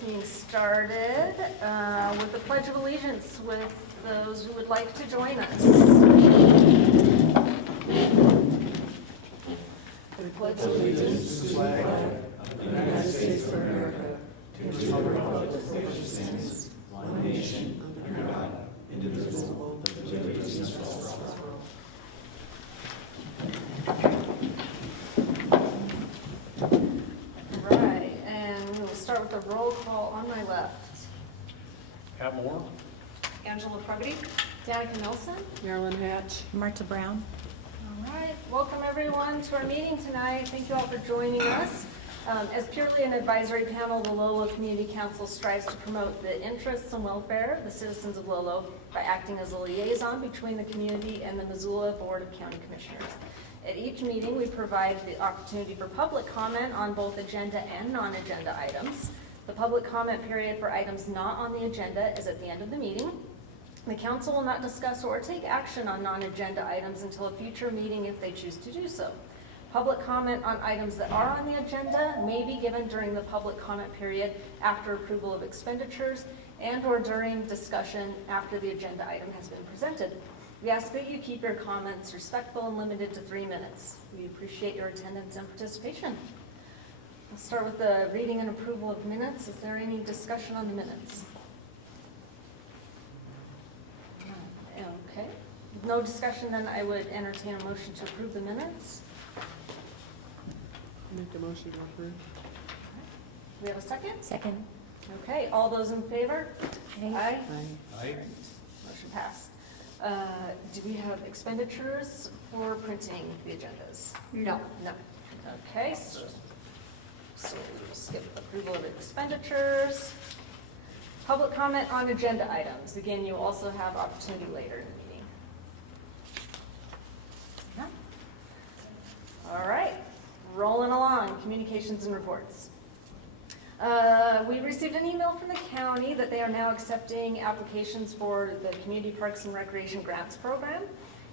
this meeting started with the Pledge of Allegiance with those who would like to join us. I pledge allegiance to the flag of the United States of America, to the republic for which it stands, one nation, under God, indivisible, with liberty and justice for all. Right, and we'll start with the roll call on my left. Pat Moore. Angela Pruggety. Danica Nelson. Marilyn Hatch. Marta Brown. All right, welcome everyone to our meeting tonight. Thank you all for joining us. As purely an advisory panel, the Lolo Community Council strives to promote the interests and welfare of the citizens of Lolo by acting as a liaison between the community and the Missoula Board of County Commissioners. At each meeting, we provide the opportunity for public comment on both agenda and non-agenda items. The public comment period for items not on the agenda is at the end of the meeting. The council will not discuss or take action on non-agenda items until a future meeting if they choose to do so. Public comment on items that are on the agenda may be given during the public comment period after approval of expenditures and/or during discussion after the agenda item has been presented. We ask that you keep your comments respectful and limited to 3 minutes. We appreciate your attendance and participation. Let's start with the reading and approval of minutes. Is there any discussion on the minutes? Okay. No discussion, then I would entertain a motion to approve the minutes. Make a motion to approve. We have a second? Second. Okay, all those in favor? Aye. Aye. Motion passed. Do we have expenditures for printing the agendas? No. No. Okay, so we'll skip approval of expenditures. Public comment on agenda items. Again, you also have opportunity later in the meeting. All right, rolling along, communications and reports. We received an email from the county that they are now accepting applications for the Community Parks and Recreation Grants Program.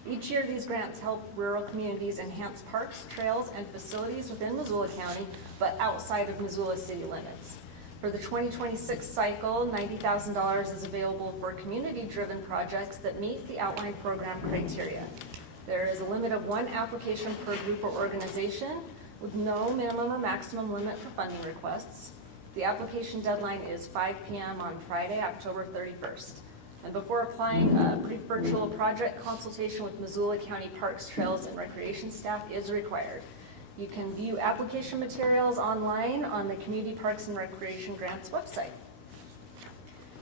Each year, these grants help rural communities enhance parks, trails, and facilities within Missoula County, but outside of Missoula city limits. For the 2026 cycle, $90,000 is available for community-driven projects that meet the outlined program criteria. There is a limit of 1 application per group or organization with no minimum or maximum limit for funding requests. The application deadline is 5 p.m. on Friday, October 31st. And before applying, a brief virtual project consultation with Missoula County Parks, Trails, and Recreation staff is required. You can view application materials online on the Community Parks and Recreation Grants website.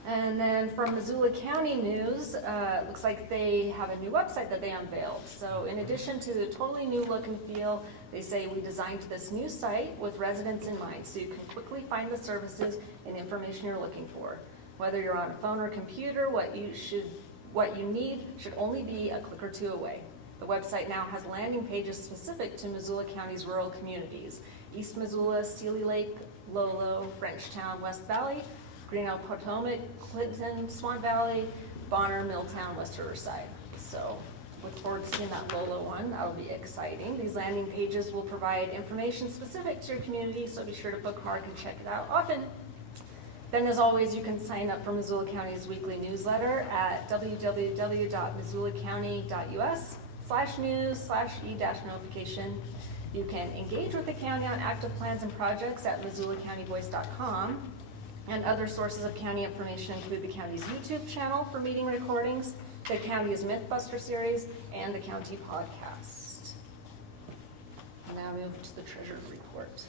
And then from Missoula County News, it looks like they have a new website that they unveiled. So in addition to the totally new look and feel, they say we designed this new site with residents in mind so you can quickly find the services and information you're looking for. Whether you're on a phone or computer, what you need should only be a click or 2 away. The website now has landing pages specific to Missoula County's rural communities: East Missoula, Sealy Lake, Lolo, Frenchtown, West Valley, Greeno, Potomac, Clinton, Swan Valley, Bonner, Milltown, West Riverside. So look forward to seeing that Lolo one. That'll be exciting. These landing pages will provide information specific to your community, so be sure to bookmark and check it out often. Then, as always, you can sign up for Missoula County's weekly newsletter at www.missoulacounty.us/news/e-notification. You can engage with the county on active plans and projects at MissoulaCountyVoice.com. And other sources of county information include the county's YouTube channel for meeting recordings, the county's Mythbuster series, and the county podcast. Now move to the treasurer's report.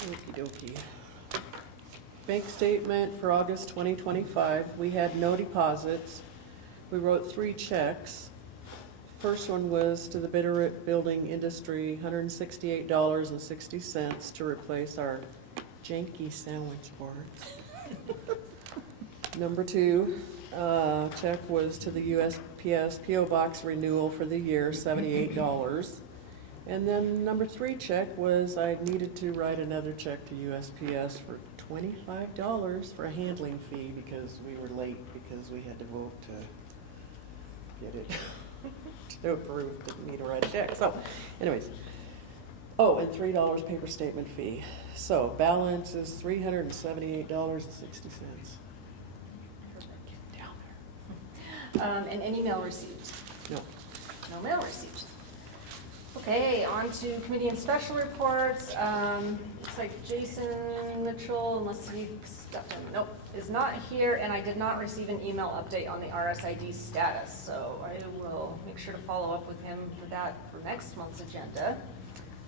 Okie dokie. Bank statement for August 2025. We had no deposits. We wrote 3 checks. First one was to the Bitterroot Building Industry, $168.60 to replace our janky sandwich boards. Number 2 check was to the USPS PO Box renewal for the year, $78. And then number 3 check was I needed to write another check to USPS for $25 for a handling fee because we were late because we had to vote to get it to approve, didn't need to write a check. So anyways, Oh, and $3 paper statement fee. So balance is $378.60. Down And any mail received? there. No. No mail received. Okay, on to committee and special reports. Looks like Jason Mitchell, unless he stepped in, nope, is not here, and I did not receive an email update on the RSID status, so I will make sure to follow up with him for that for next month's agenda.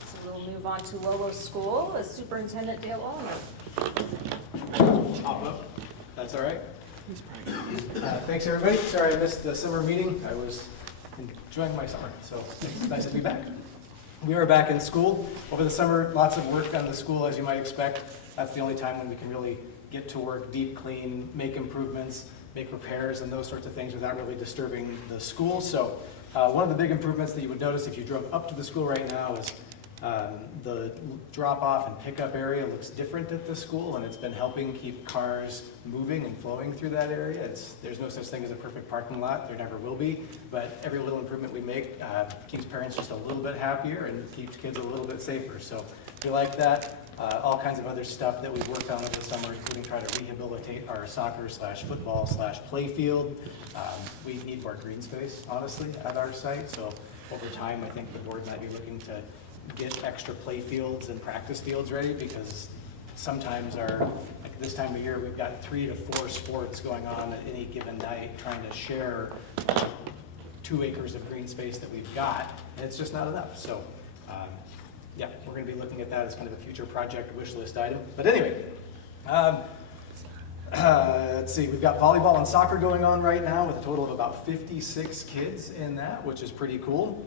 So we'll move on to Lolo School, as Superintendent Dale Oliver. Hop up. That's all right. He's probably. Thanks, everybody. Sorry I missed the summer meeting. I was enjoying my summer, so it's nice to be back. We are back in school. Over the summer, lots of work on the school, as you might expect. That's the only time when we can really get to work, deep clean, make improvements, make repairs, and those sorts of things without really disturbing the school. So one of the big improvements that you would notice if you drove up to the school right now is the drop-off and pickup area looks different at the school, and it's been helping keep cars moving and flowing through that area. There's no such thing as a perfect parking lot. There never will be, but every little improvement we make keeps parents just a little bit happier and keeps kids a little bit safer. So we like that. All kinds of other stuff that we've worked on over the summer, including try to rehabilitate our soccer/football/play field. We need more green space, honestly, at our site. So over time, I think the board might be looking to get extra play fields and practice fields ready, because sometimes like this time of year, we've got 3 to 4 sports going on at any given night, trying to share 2 acres of green space that we've got, and it's just not enough. So yeah, we're going to be looking at that as kind of a future project wish list item. But anyway, let's see, we've got volleyball and soccer going on right now with a total of about 56 kids in that, which is pretty cool.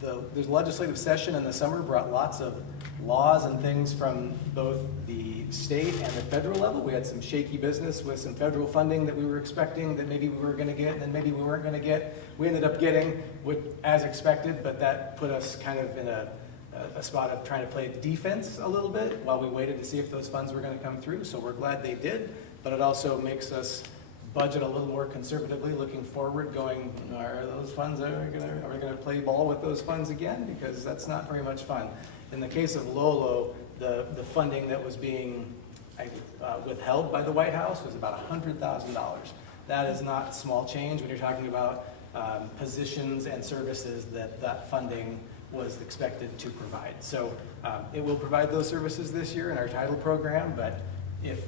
There's a legislative session in the summer, brought lots of laws and things from both the state and the federal level. We had some shaky business with some federal funding that we were expecting that maybe we were going to get and then maybe we weren't going to get. We ended up getting as expected, but that put us kind of in a spot of trying to play defense a little bit while we waited to see if those funds were going to come through. So we're glad they did, but it also makes us budget a little more conservatively looking forward, going, are those funds, are we going to play ball with those funds again? Because that's not very much fun. In the case of Lolo, the funding that was being withheld by the White House was about $100,000. That is not small change when you're talking about positions and services that funding was expected to provide. So it will provide those services this year in our title program, but if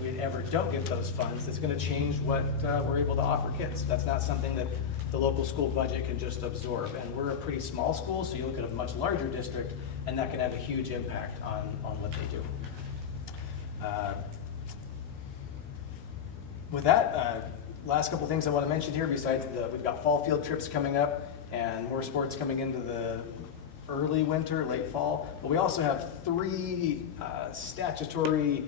we ever don't get those funds, it's going to change what we're able to offer kids. That's not something that the local school budget can just absorb. And we're a pretty small school, so you look at a much larger district, and that can have a huge impact on what they do. With that, last couple things I want to mention here, besides we've got fall field trips coming up and more sports coming into the early winter, late fall. But we also have 3 statutory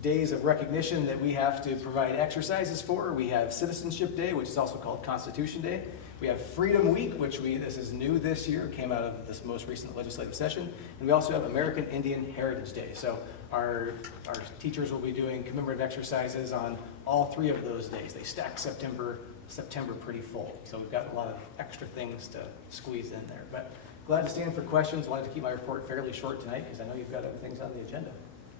days of recognition that we have to provide exercises for. We have Citizenship Day, which is also called Constitution Day. We have Freedom Week, which this is new this year, came out of this most recent legislative session. And we also have American Indian Heritage Day. So our teachers will be doing commemorative exercises on all 3 of those days. They stack September pretty full. So we've got a lot of extra things to squeeze in there. But glad to stand for questions. Wanted to keep my report fairly short tonight because I know you've got other things on the agenda.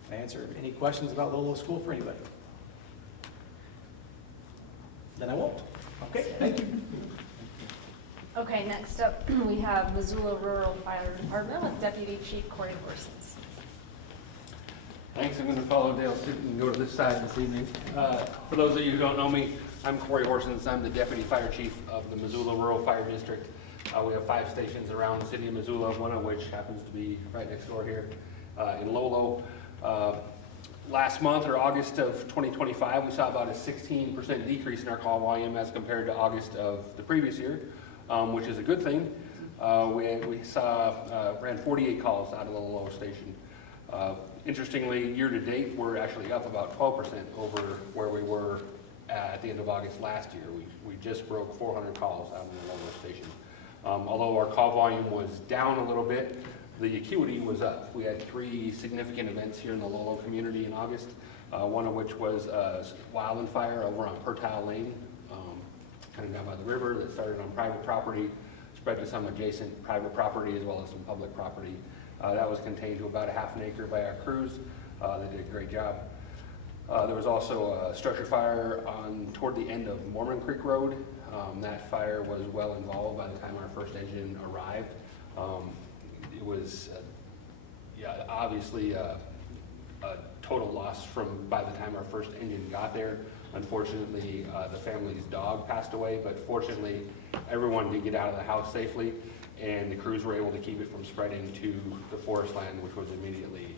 Can I answer any questions about Lolo School for anybody? Then I won't. Okay, thank you. Okay, next up, we have Missoula Rural Fire Department with Deputy Chief Corey Horsens. Thanks. I'm going to follow Dale's suit and go to this side this evening. For those of you who don't know me, I'm Corey Horsens. I'm the Deputy Fire Chief of the Missoula Rural Fire District. We have 5 stations around the city of Missoula, one of which happens to be right next door here in Lolo. Last month, or August of 2025, we saw about a 16% decrease in our call volume as compared to August of the previous year, which is a good thing. We ran 48 calls out of the Lolo station. Interestingly, year to date, we're actually up about 12% over where we were at the end of August last year. We just broke 400 calls out of the Lolo station. Although our call volume was down a little bit, the acuity was up. We had 3 significant events here in the Lolo community in August, one of which was a wildfire over on Pertile Lane, kind of down by the river, that started on private property, spread to some adjacent private property as well as some public property. That was contained to about a half an acre by our crews. They did a great job. There was also a structure fire toward the end of Mormon Creek Road. That fire was well involved by the time our first engine arrived. It was obviously a total loss by the time our first engine got there. Unfortunately, the family's dog passed away, but fortunately, everyone did get out of the house safely, and the crews were able to keep it from spreading to the forest land, which was immediately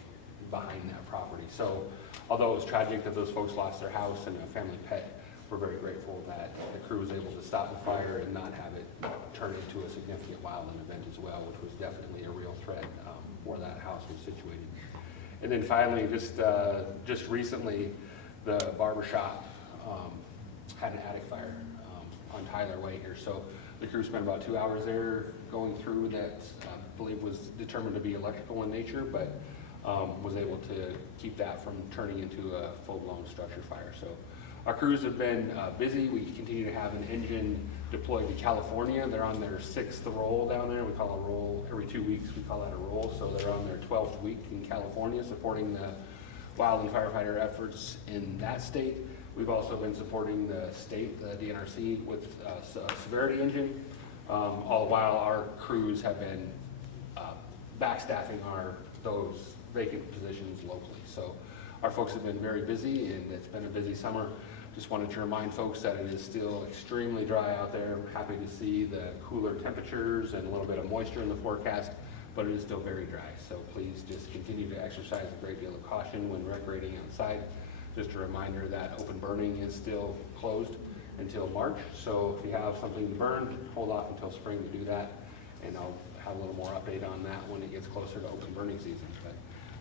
behind that property. So, although it was tragic that those folks lost their house and a family pet, we're very grateful that the crew was able to stop the fire and not have it turn into a significant wildland event as well, which was definitely a real threat where that house was situated. And then finally, just recently, the barbershop had an attic fire on Tyler Way here. So the crew spent about 2 hours there going through that. I believe was determined to be electrical in nature, but was able to keep that from turning into a full-blown structure fire. So our crews have been busy. We continue to have an engine deployed to California. They're on their 6th roll down there. We call a roll every 2 weeks. We call that a roll. So they're on their 12th week in California supporting the wildland firefighter efforts in that state. We've also been supporting the state, the DNRC, with a severity engine. All the while our crews have been backstaffing those vacant positions locally. So our folks have been very busy, and it's been a busy summer. Just wanted to remind folks that it is still extremely dry out there. I'm happy to see the cooler temperatures and a little bit of moisture in the forecast, but it is still very dry. So please just continue to exercise a great deal of caution when recreating outside. Just a reminder that open burning is still closed until March. So if you have something to burn, hold off until spring to do that. And I'll have a little more update on that when it gets closer to open burning season.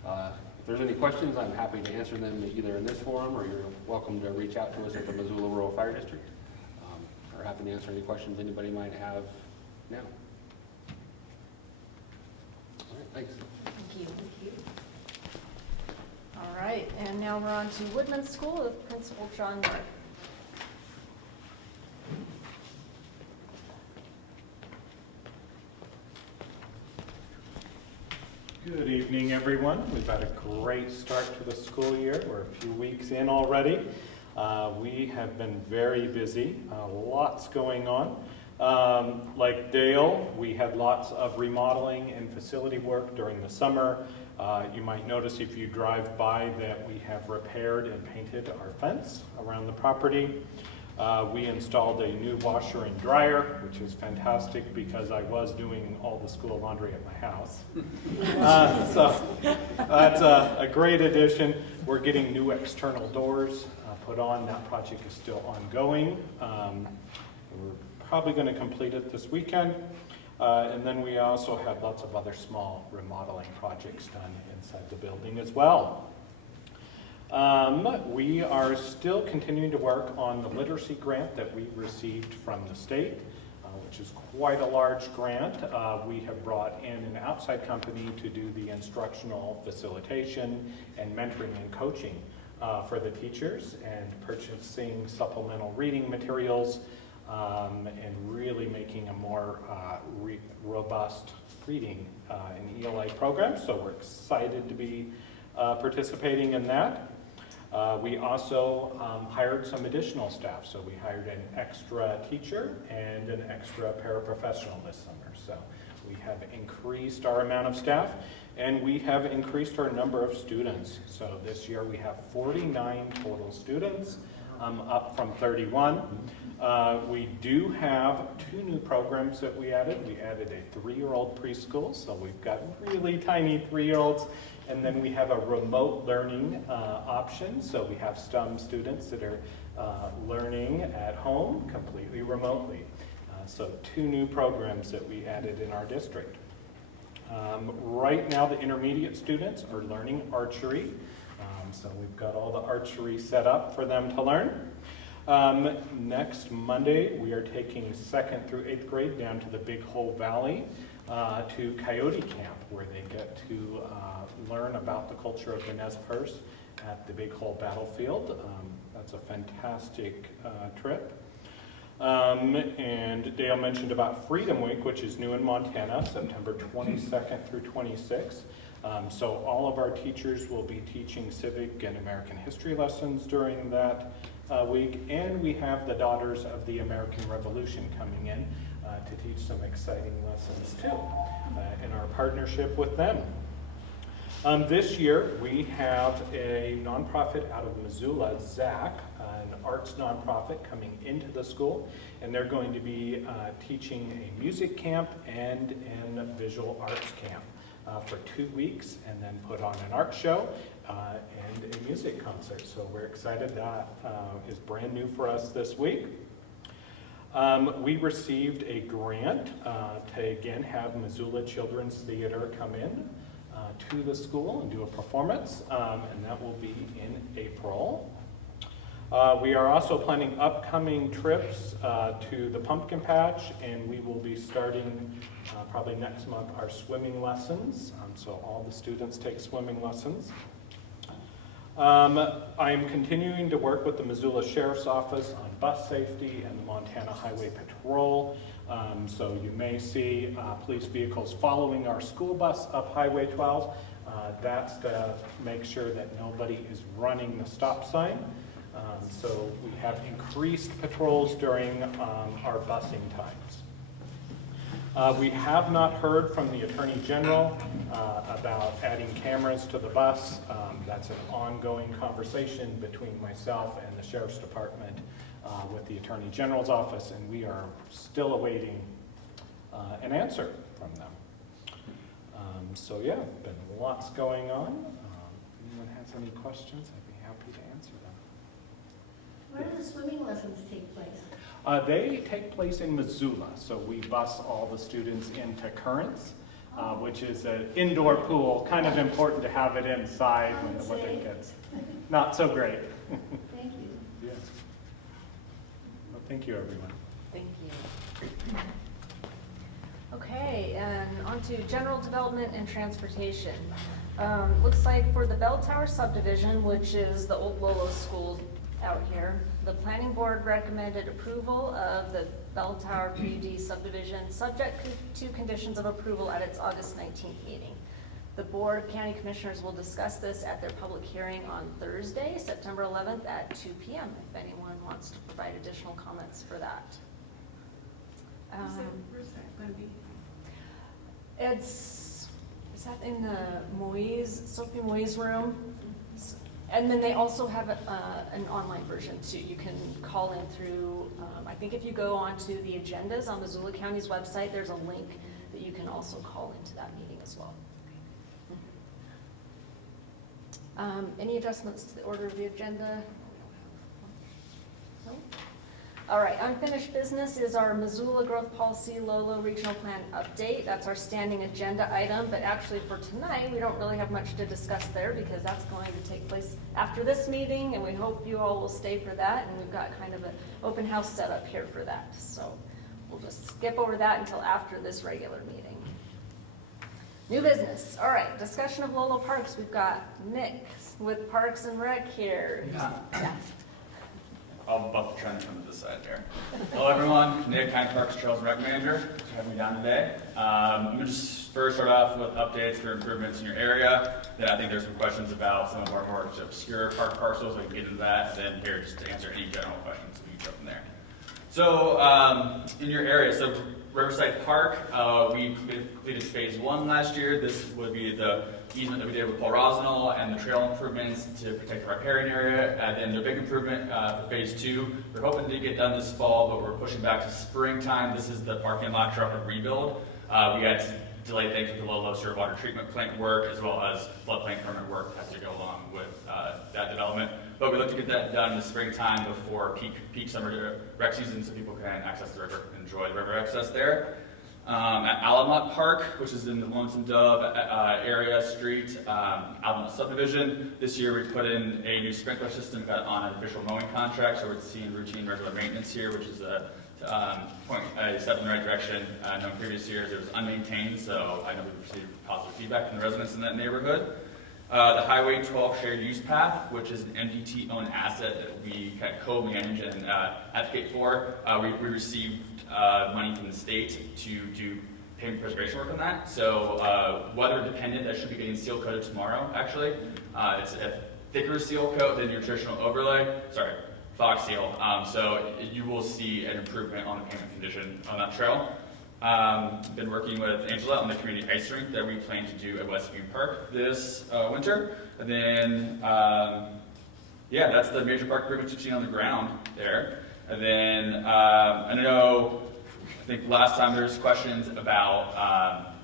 But if there's any questions, I'm happy to answer them either in this forum, or you're welcome to reach out to us at the Missoula Rural Fire District. We're happy to answer any questions anybody might have now. All right, thanks. Thank you. All right, and now we're on to Woodman School with Principal John Moore. Good evening, everyone. We've had a great start to the school year. We're a few weeks in already. We have been very busy, lots going on. Like Dale, we had lots of remodeling and facility work during the summer. You might notice if you drive by that we have repaired and painted our fence around the property. We installed a new washer and dryer, which is fantastic because I was doing all the school laundry at my house. So that's a great addition. We're getting new external doors put on. That project is still ongoing. We're probably going to complete it this weekend. And then we also have lots of other small remodeling projects done inside the building as well. We are still continuing to work on the literacy grant that we received from the state, which is quite a large grant. We have brought in an outside company to do the instructional facilitation and mentoring and coaching for the teachers, and purchasing supplemental reading materials, and really making a more robust reading and ELA program. So we're excited to be participating in that. We also hired some additional staff. So we hired an extra teacher and an extra paraprofessional this summer. So we have increased our amount of staff, and we have increased our number of students. So this year we have 49 total students, up from 31. We do have 2 new programs that we added. We added a 3-year-old preschool, so we've got really tiny 3-year-olds. And then we have a remote learning option. So we have some students that are learning at home completely remotely. So 2 new programs that we added in our district. Right now the intermediate students are learning archery. So we've got all the archery set up for them to learn. Next Monday we are taking 2nd through 8th grade down to the Big Hole Valley to Coyote Camp, where they get to learn about the culture of the Nez Perce at the Big Hole Battlefield. That's a fantastic trip. And Dale mentioned about Freedom Week, which is new in Montana, September 22nd through 26th. So all of our teachers will be teaching civic and American history lessons during that week. And we have the Daughters of the American Revolution coming in to teach some exciting lessons too in our partnership with them. This year, we have a nonprofit out of Missoula, ZAC, an arts nonprofit coming into the school, and they're going to be teaching a music camp and a visual arts camp for 2 weeks, and then put on an art show and a music concert. So we're excited. That is brand new for us this week. We received a grant to again have Missoula Children's Theater come in to the school and do a performance, and that will be in April. We are also planning upcoming trips to the Pumpkin Patch, and we will be starting probably next month our swimming lessons. So all the students take swimming lessons. I am continuing to work with the Missoula Sheriff's Office on bus safety and the Montana Highway Patrol. So you may see police vehicles following our school bus up Highway 12. That's to make sure that nobody is running the stop sign. So we have increased patrols during our busing times. We have not heard from the Attorney General about adding cameras to the bus. That's an ongoing conversation between myself and the Sheriff's Department with the Attorney General's office, and we are still awaiting an answer from them. So yeah, been lots going on. If anyone has any questions, I'd be happy to answer them. Where do the swimming lessons take place? They take place in Missoula, so we bus all the students into Currents, which is an indoor pool, kind of important to have it inside when the weather gets not so great. Thank you. Yes. Well, thank you, everyone. Thank you. Okay, and on to general development and transportation. Looks like for the Bell Tower subdivision, which is the old Lolo school out here, the planning board recommended approval of the Bell Tower PUD subdivision, subject to conditions of approval at its August 19th meeting. The Board of County Commissioners will discuss this at their public hearing on Thursday, September 11th at 2 p.m. if anyone wants to provide additional comments for that. Where's that going to be? Is that in the Sophie Moise room? And then they also have an online version too. You can call in through, I think if you go onto the agendas on Missoula County's website, there's a link that you can also call into that meeting as well. Any adjustments to the order of the agenda? No? All right, unfinished business is our Missoula Growth Policy Lolo Regional Plan update. That's our standing agenda item, but actually for tonight, we don't really have much to discuss there because that's going to take place after this meeting, and we hope you all will stay for that, and we've got kind of an open house set up here for that. So we'll just skip over that until after this regular meeting. New business. All right, discussion of Lolo Parks. We've got Nick with Parks and Rec here. Yeah. I'll buff the trend from this side there. Hello everyone, Nick, County Parks, Trails, and Rec Manager. Thanks for having me down today. I'm going to just first start off with updates for improvements in your area. Then I think there's some questions about some of our more obscure park parcels. We can get into that. And then here, just to answer any general questions, we can go from there. So in your area, so Riverside Park, we completed phase 1 last year. This would be the easement that we did with Paul Rosnell and the trail improvements to protect our riparian area. And then the big improvement for phase 2, we're hoping to get done this fall, but we're pushing back to springtime. This is the parking lot truck rebuild. We had to delay things with the Lolo Sewer water treatment plant work, as well as floodplain permit work has to go along with that development. But we look to get that done in the springtime before peak summer rec season, so people can access the river, enjoy the river access there. At Alamut Park, which is in the Lonesome Dove area street, Alamut subdivision. This year we put in a new sprinkler system, got on an official mowing contract, so we're seeing routine regular maintenance here, which is a step in the right direction. I know in previous years it was unmaintained, so I know we've received positive feedback from the residents in that neighborhood. The Highway 12 Shared Use Path, which is an MDT-owned asset that we kind of co-manage and advocate for. We received money from the state to do pavement preservation work on that. So weather dependent, that should be getting seal coated tomorrow, actually. It's a thicker seal coat than your traditional overlay, fog seal. So you will see an improvement on the pavement condition on that trail. Been working with Angela on the community ice rink that we plan to do at Westview Park this winter. And then, yeah, that's the major park improvements you've seen on the ground there. And then, I think last time there was questions about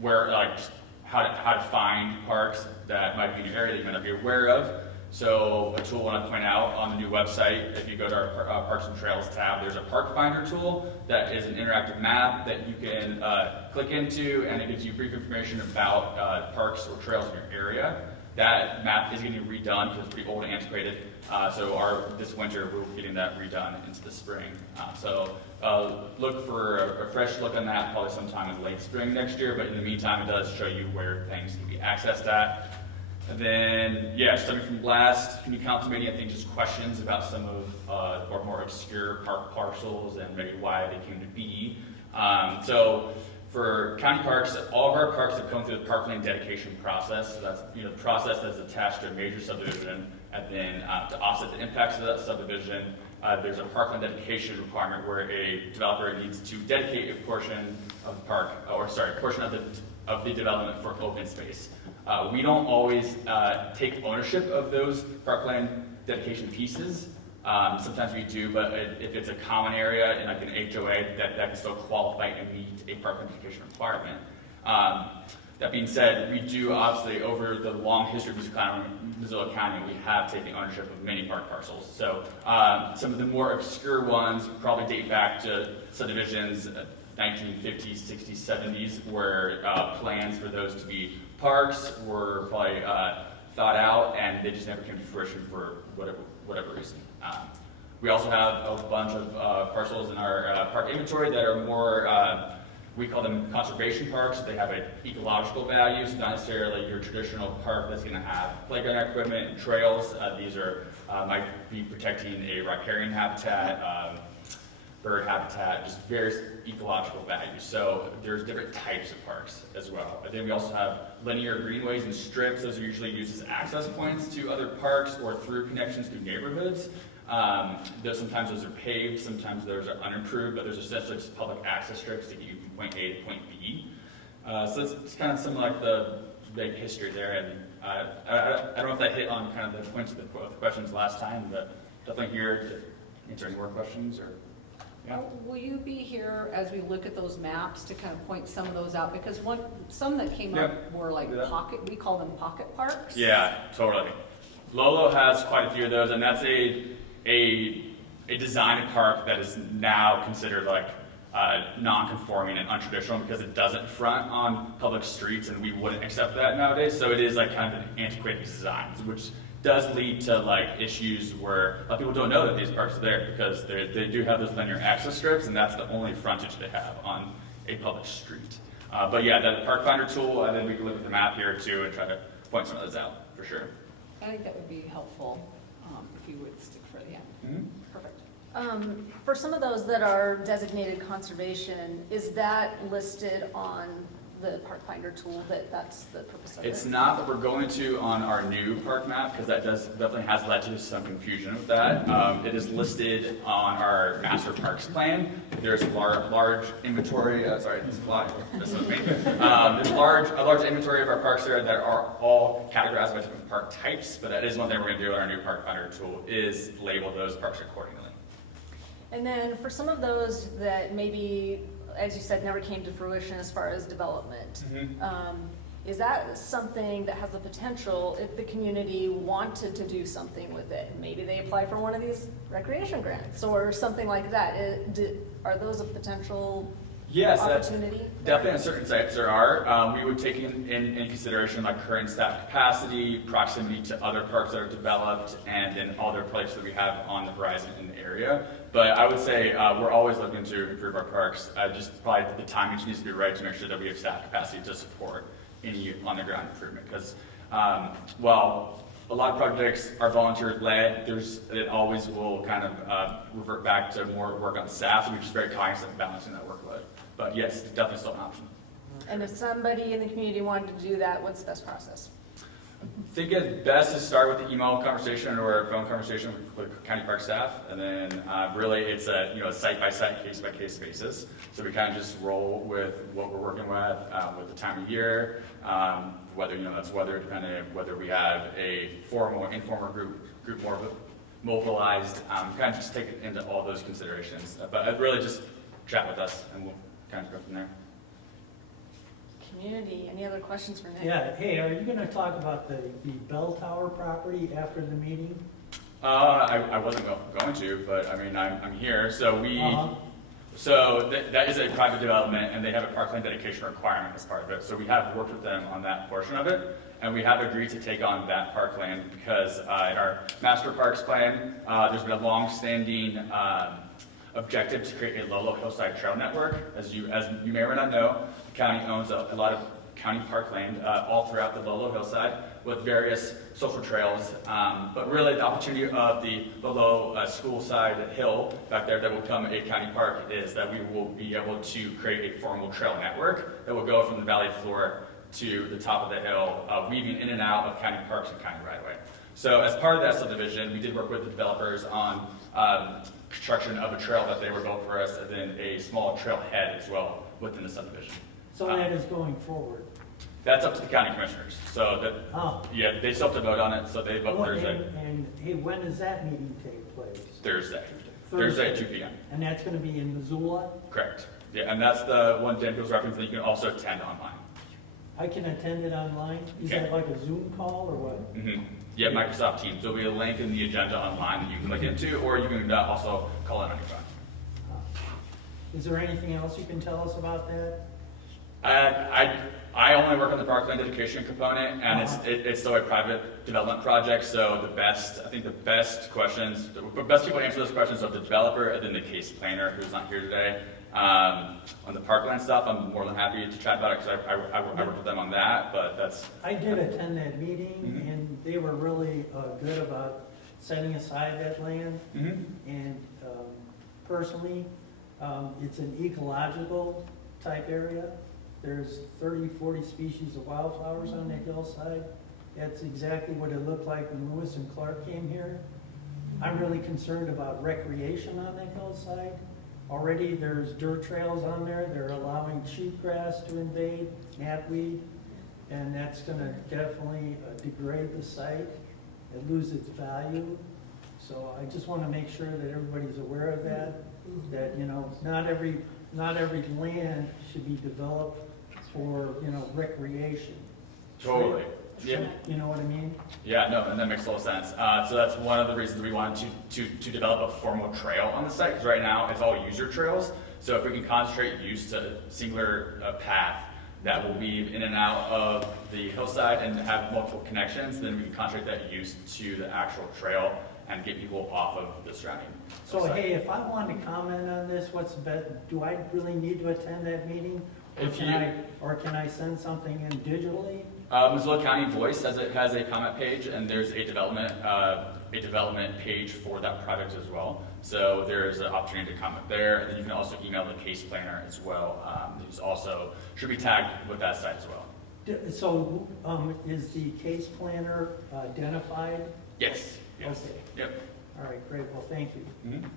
where, like, how to find parks that might be in your area that you might not be aware of. So a tool I want to point out on the new website, if you go to our Parks and Trails tab, there's a Park Finder tool that is an interactive map that you can click into, and it gives you brief information about parks or trails in your area. That map is getting redone because it's pretty old and antiquated. So this winter we're getting that redone into the spring. So look for a fresh look on that probably sometime in late spring next year. But in the meantime, it does show you where things can be accessed at. And then, yeah, starting from last community council meeting, I think just questions about some of our more obscure park parcels and maybe why they came to be. So for county parks, all of our parks have come through the parkland dedication process. So that's the process that's attached to a major subdivision, and then to offset the impacts of that subdivision, there's a parkland dedication requirement where a developer needs to dedicate a portion of the park, portion of the development for open space. We don't always take ownership of those parkland dedication pieces. Sometimes we do, but if it's a common area in like an HOA, that can still qualify and meet a parkland dedication requirement. That being said, we do obviously, over the long history of Missoula County, we have taken ownership of many park parcels. So some of the more obscure ones probably date back to subdivisions 1950s, 60s, 70s, where plans for those to be parks were probably thought out, and they just never came to fruition for whatever reason. We also have a bunch of parcels in our park inventory that are more, we call them conservation parks. They have an ecological value, so not necessarily your traditional park that's going to have playground equipment and trails. These are might be protecting a riparian habitat, bird habitat, just various ecological values. So there's different types of parks as well. And then we also have linear greenways and strips. Those are usually used as access points to other parks or through connections to neighborhoods. Sometimes those are paved, sometimes those are unimproved, but there's essentially just public access strips to get you from point A to point B. So it's kind of similar like the big history there. And I don't know if that hit on kind of the points of the questions last time, but definitely here to answer any more questions or. Yeah. Will you be here as we look at those maps to kind of point some of those out? Because some that came up were like we call them pocket parks. Yeah, totally. Lolo has quite a few of those, and that's a design park that is now considered like non-conforming and untraditional because it doesn't front on public streets, and we wouldn't accept that nowadays. So it is like kind of an antiquated design, which does lead to like issues where a lot of people don't know that these parks are there because they do have those linear access strips, and that's the only frontage they have on a public street. But yeah, the Park Finder tool, and then we can look at the map here too and try to point some of those out for sure. I think that would be helpful if you would stick for the end. Mm-hmm. Perfect. For some of those that are designated conservation, is that listed on the Park Finder tool that's the purpose of it? It's not, but we're going to on our new park map because that definitely has led to some confusion with that. It is listed on our master parks plan. There's a large inventory. Sorry, it's fly. This is me. There's a large inventory of our parks there that are all categorized by different park types. But that is one thing we're going to do in our new Park Finder tool is label those parks accordingly. And then for some of those that maybe, as you said, never came to fruition as far as development, is that something that has the potential, if the community wanted to do something with it, maybe they apply for one of these recreation grants or something like that? Are those a potential opportunity? Definitely on certain sites there are. We would take in consideration like current staff capacity, proximity to other parks that are developed, and then other places that we have on the horizon in the area. But I would say we're always looking to improve our parks. Just probably the timing needs to be right to make sure that we have staff capacity to support any on-the-ground improvement. Because While a lot of projects are volunteer-led, it always will kind of revert back to more work on staff, so we're just very cognizant of balancing that workload. But yes, it's definitely still an option. And if somebody in the community wanted to do that, what's the best process? I think it's best to start with the email conversation or a phone conversation with county park staff, and then really it's a site-by-site, case-by-case basis. So we kind of just roll with what we're working with the time of year, whether that's weather depending, whether we have a formal or informal group more mobilized, kind of just take it into all those considerations. But really just chat with us, and we'll kind of go from there. Community, any other questions for Nick? Yeah, hey, are you gonna talk about the bell tower property after the meeting? I wasn't going to, but I mean, I'm here. So that is a private development, and they have a parkland dedication requirement as part of it. So we have worked with them on that portion of it, and we have agreed to take on that parkland because in our master parks plan, there's been a long-standing objective to create a Lolo hillside trail network. As you may or may not know, the county owns a lot of county parkland all throughout the Lolo hillside with various social trails. But really the opportunity of the Lolo school side hill back there that will become a county park is that we will be able to create a formal trail network that will go from the valley floor to the top of the hill, weaving in and out of county parks and county right-of-way. So as part of that subdivision, we did work with the developers on construction of a trail that they were built for us, and then a small trailhead as well within the subdivision. So that is going forward. That's up to the county commissioners. So yeah, they still have to vote on it. So they vote Thursday. And hey, when does that meeting take place? Thursday at 2 p.m. And that's gonna be in Missoula? Correct. Yeah, and that's the one Dan was referencing. You can also attend online. I can attend it online? Is Okay. that like a Zoom call or what? Mm-hmm. Yeah, Microsoft Teams. There'll be a link in the agenda online that you can click into, or you can also call in on your phone. Is there anything else you can tell us about that? I only work on the parkland dedication component, and it's still a private development project. So the best people to answer those questions are the developer and then the case planner, who's not here today. On the parkland stuff, I'm more than happy to chat about it because I work with them on that. But I did attend that meeting, and they were really good about setting aside that land. And personally, it's an ecological type area. There's 30, 40 species of wildflowers on the hillside. That's exactly what it looked like when Lewis and Clark came here. I'm really concerned about recreation on that hillside. Already there's dirt trails on there. They're allowing cheatgrass to invade, knapweed, and that's gonna definitely degrade the site and lose its value. So I just wanna make sure that everybody's aware of that, not every land should be developed for, recreation. totally. Yeah. You know what I mean? Yeah, no, and that makes a lot of sense. So that's one of the reasons we wanted to develop a formal trail on the site, because right now it's all user trails. So if we can concentrate use to a singular path that will weave in and out of the hillside and have multiple connections, then we can concentrate that use to the actual trail and get people off of the surrounding So hillside. hey, if I wanted to comment on this, what's the best, do I really need to attend that meeting? Or can I send something in digitally? Missoula County Voice has a comment page, and there's a development page for that project as well. So there's an opportunity to comment there, and then you can also email the case planner as well. Who's also should be tagged with that site as well. So is the case planner identified? Yes. Yes. Okay. Yep. All right, great. Well, thank you. Mm-hmm.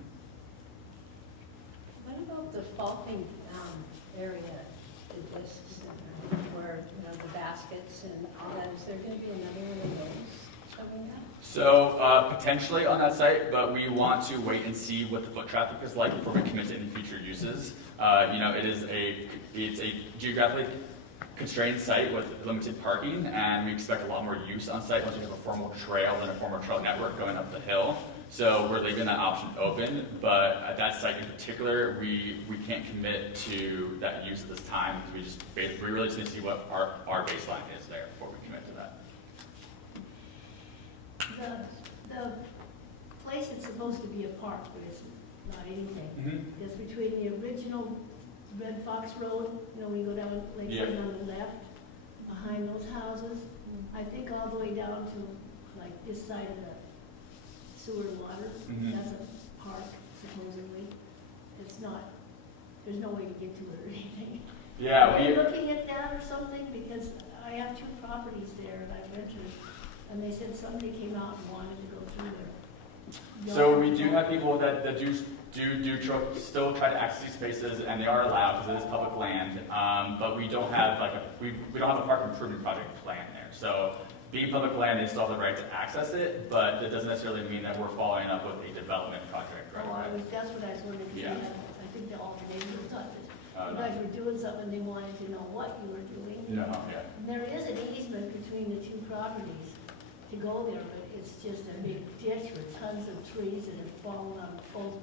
What about the falling area, where, the baskets and all that? Is there going to be another one of those coming up? So potentially on that site, but we want to wait and see what the foot traffic is like before we commit to any future uses. It's a geographically constrained site with limited parking, and we expect a lot more use on site once we have a formal trail and a formal trail network going up the hill. So we're leaving that option open, but at that site in particular, we can't commit to that use at this time because we really just need to see what our baseline is there before we commit to that. The place that's supposed to be a park, but it's not anything, is between the original Red Fox Road, when you go down Lakeside on the left, behind those houses, I think all the way down to like this side of the sewer and water, Mhm. that's a park supposedly. It's not, there's no way to get to it or anything. Yeah, Are we, you looking at that or something? Because I have 2 properties there and I rented, and they said somebody came out and wanted to go through there. so we do have people that still try to access these spaces, and they are allowed because it is public land. But we don't have we don't have a park improvement project plan there. So being public land, they still have the right to access it, but that doesn't necessarily mean that we're following up with a development project right away. That's what I was wondering. Yeah. I think the alternative was that you No. guys were doing something, they wanted to know what you were doing. No, yeah. And there is an easement between the 2 properties to go there, but it's just a big ditch with tons of trees that have fallen on all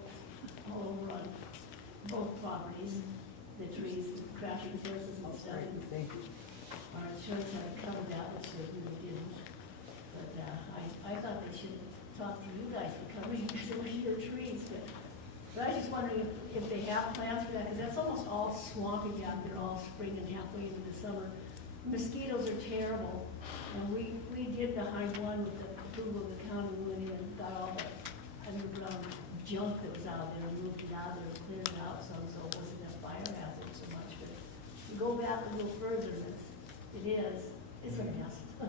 over on both properties. The trees crashing fences and stuff. Thank you. Our insurance had covered that, which they really didn't. But I thought they should talk to you guys for coming because it was your trees. But I was just wondering if they have plans for that, because that's almost all swampy out there all spring and halfway into the summer. Mosquitoes are terrible, and we did behind one with the approval of the county, we went in and got all the underground junk that was out there, and moved it out there and cleared it out some, so it wasn't a fire hazard so much. But you go back a little further, and it's a mess. I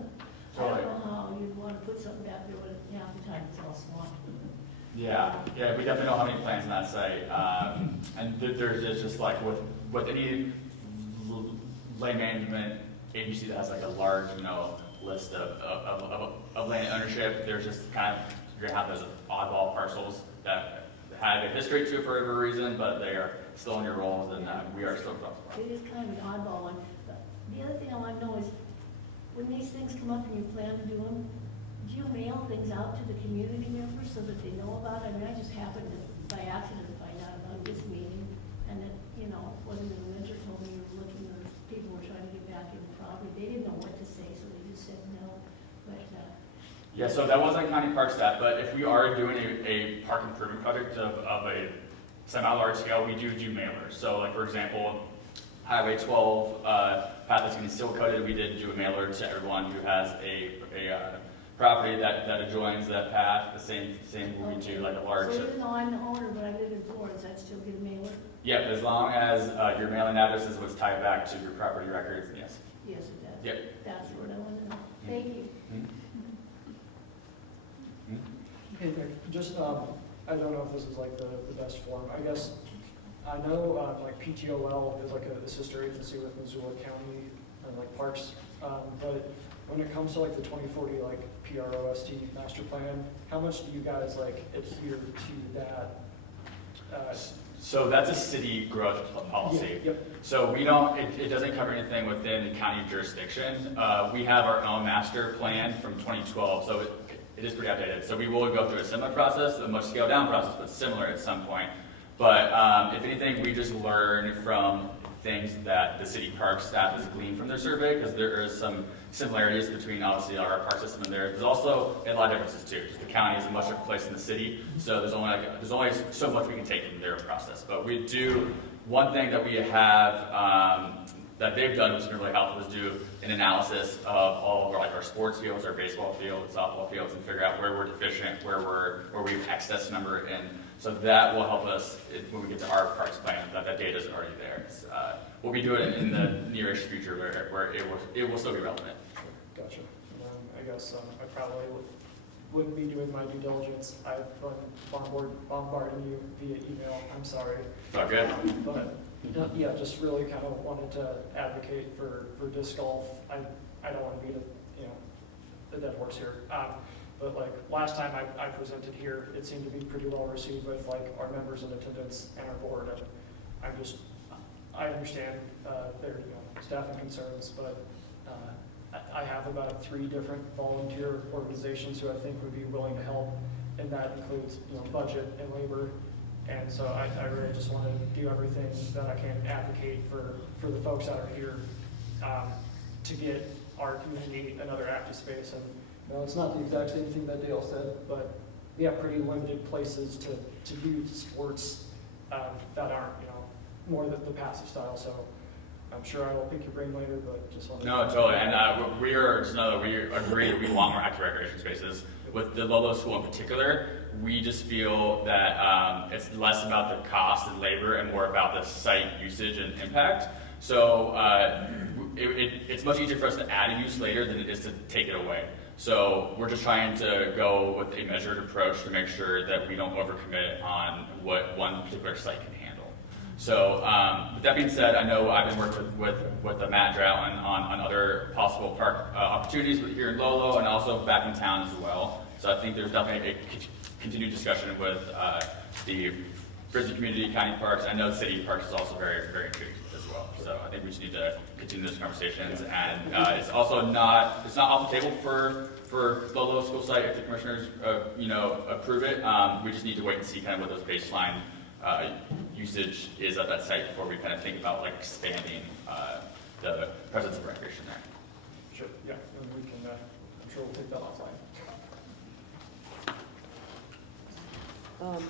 don't know how you'd want to put something back there when half the time it's all swampy. Yeah, we definitely don't have any plans on that site. And there's just like with any land management agency that has like a large, list of land ownership, there's just kind of, you're gonna have those oddball parcels that have a history to it for whatever reason, but they are still in your roles, and we are still responsible. It is kind of an oddball one. But the other thing I want to know is, when these things come up and you plan to do them, do you mail things out to the community members so that they know about it? I mean, I just happened to, by accident, find out about this meeting, and it, wasn't in the winter, told me you were looking, or people were trying to get back in the property. They didn't know what to say, so they just said no. But, Yeah, so that wasn't county park staff, but if we are doing a park improvement project of a semi-large scale, we do mailers. So like, for example, Highway 12 path that's going to be seal coated, we did do a mailer to everyone who has a property that adjoins that path. The same we do like a large. so even though I'm the owner, but I live in Florence, I'd still get a mailer? Yep, as long as your mailing address is what's tied back to your property records, yes. Yes, it does. Yep. That's what I want to know. Thank you. Hey, Nick, just, I don't know if this is like the best form. I guess, I know like PTOL is like a sister agency with Missoula County and like parks, but when it comes to like the 2040 like PROST master plan, how much do you guys like adhere to that? So that's a city growth policy. Yep. So we don't, it doesn't cover anything within the county jurisdiction. We have our own master plan from 2012, so it is pretty outdated. So we will go through a similar process, a much scaled down process, but similar at some point. But if anything, we just learn from things that the city park staff has gleaned from their survey, because there is some similarities between obviously our park system and there. There's also a lot of differences too. Just the county is a much different place than the city, so there's only so much we can take from their process. But we do, one thing that we have that they've done, which has been really helpful, is do an analysis of all of our sports fields, our baseball fields, softball fields, and figure out where we're deficient, where we have excess number, and so that will help us when we get to our parks plan. That data is already there. We'll be doing it in the nearest future where it will still be relevant. Gotcha. I guess I probably wouldn't be doing my due diligence. I've been bombarding you via email. I'm sorry. It's all good. But yeah, just really kind of wanted to advocate for disc golf. I don't want to beat the dead horse here. But like last time I presented here, it seemed to be pretty well received with like our members in attendance and our board. And I understand their staffing concerns, but I have about 3 different volunteer organizations who I think would be willing to help, and that includes budget and labor. And so I really just want to do everything that I can advocate for the folks that are here to get our community another active space. And it's not the exact same thing that Dale said, but we have pretty limited places to do sports that aren't more the passive style. So I'm sure I will pick your brain later, but just wanted to. No, totally. And we agree we want more active recreation spaces. With the Lolo School in particular, we just feel that it's less about the cost and labor and more about the site usage and impact. So it's much easier for us to add a use later than it is to take it away. So we're just trying to go with a measured approach to make sure that we don't overcommit on what one particular site can handle. So with that being said, I know I've been working with Matt Droutman on other possible park opportunities here in Lolo and also back in town as well. So I think there's definitely a continued discussion with the Frisbee Community County Parks. I know City Parks is also very, very intrigued as well. So I think we just need to continue those conversations. And it's also not off the table for Lolo School site if the commissioners approve it. We just need to wait and see kind of what those baseline usage is at that site before we kind of think about like expanding the presence of recreation there. Sure, yeah, and we can, I'm sure we'll take that offline.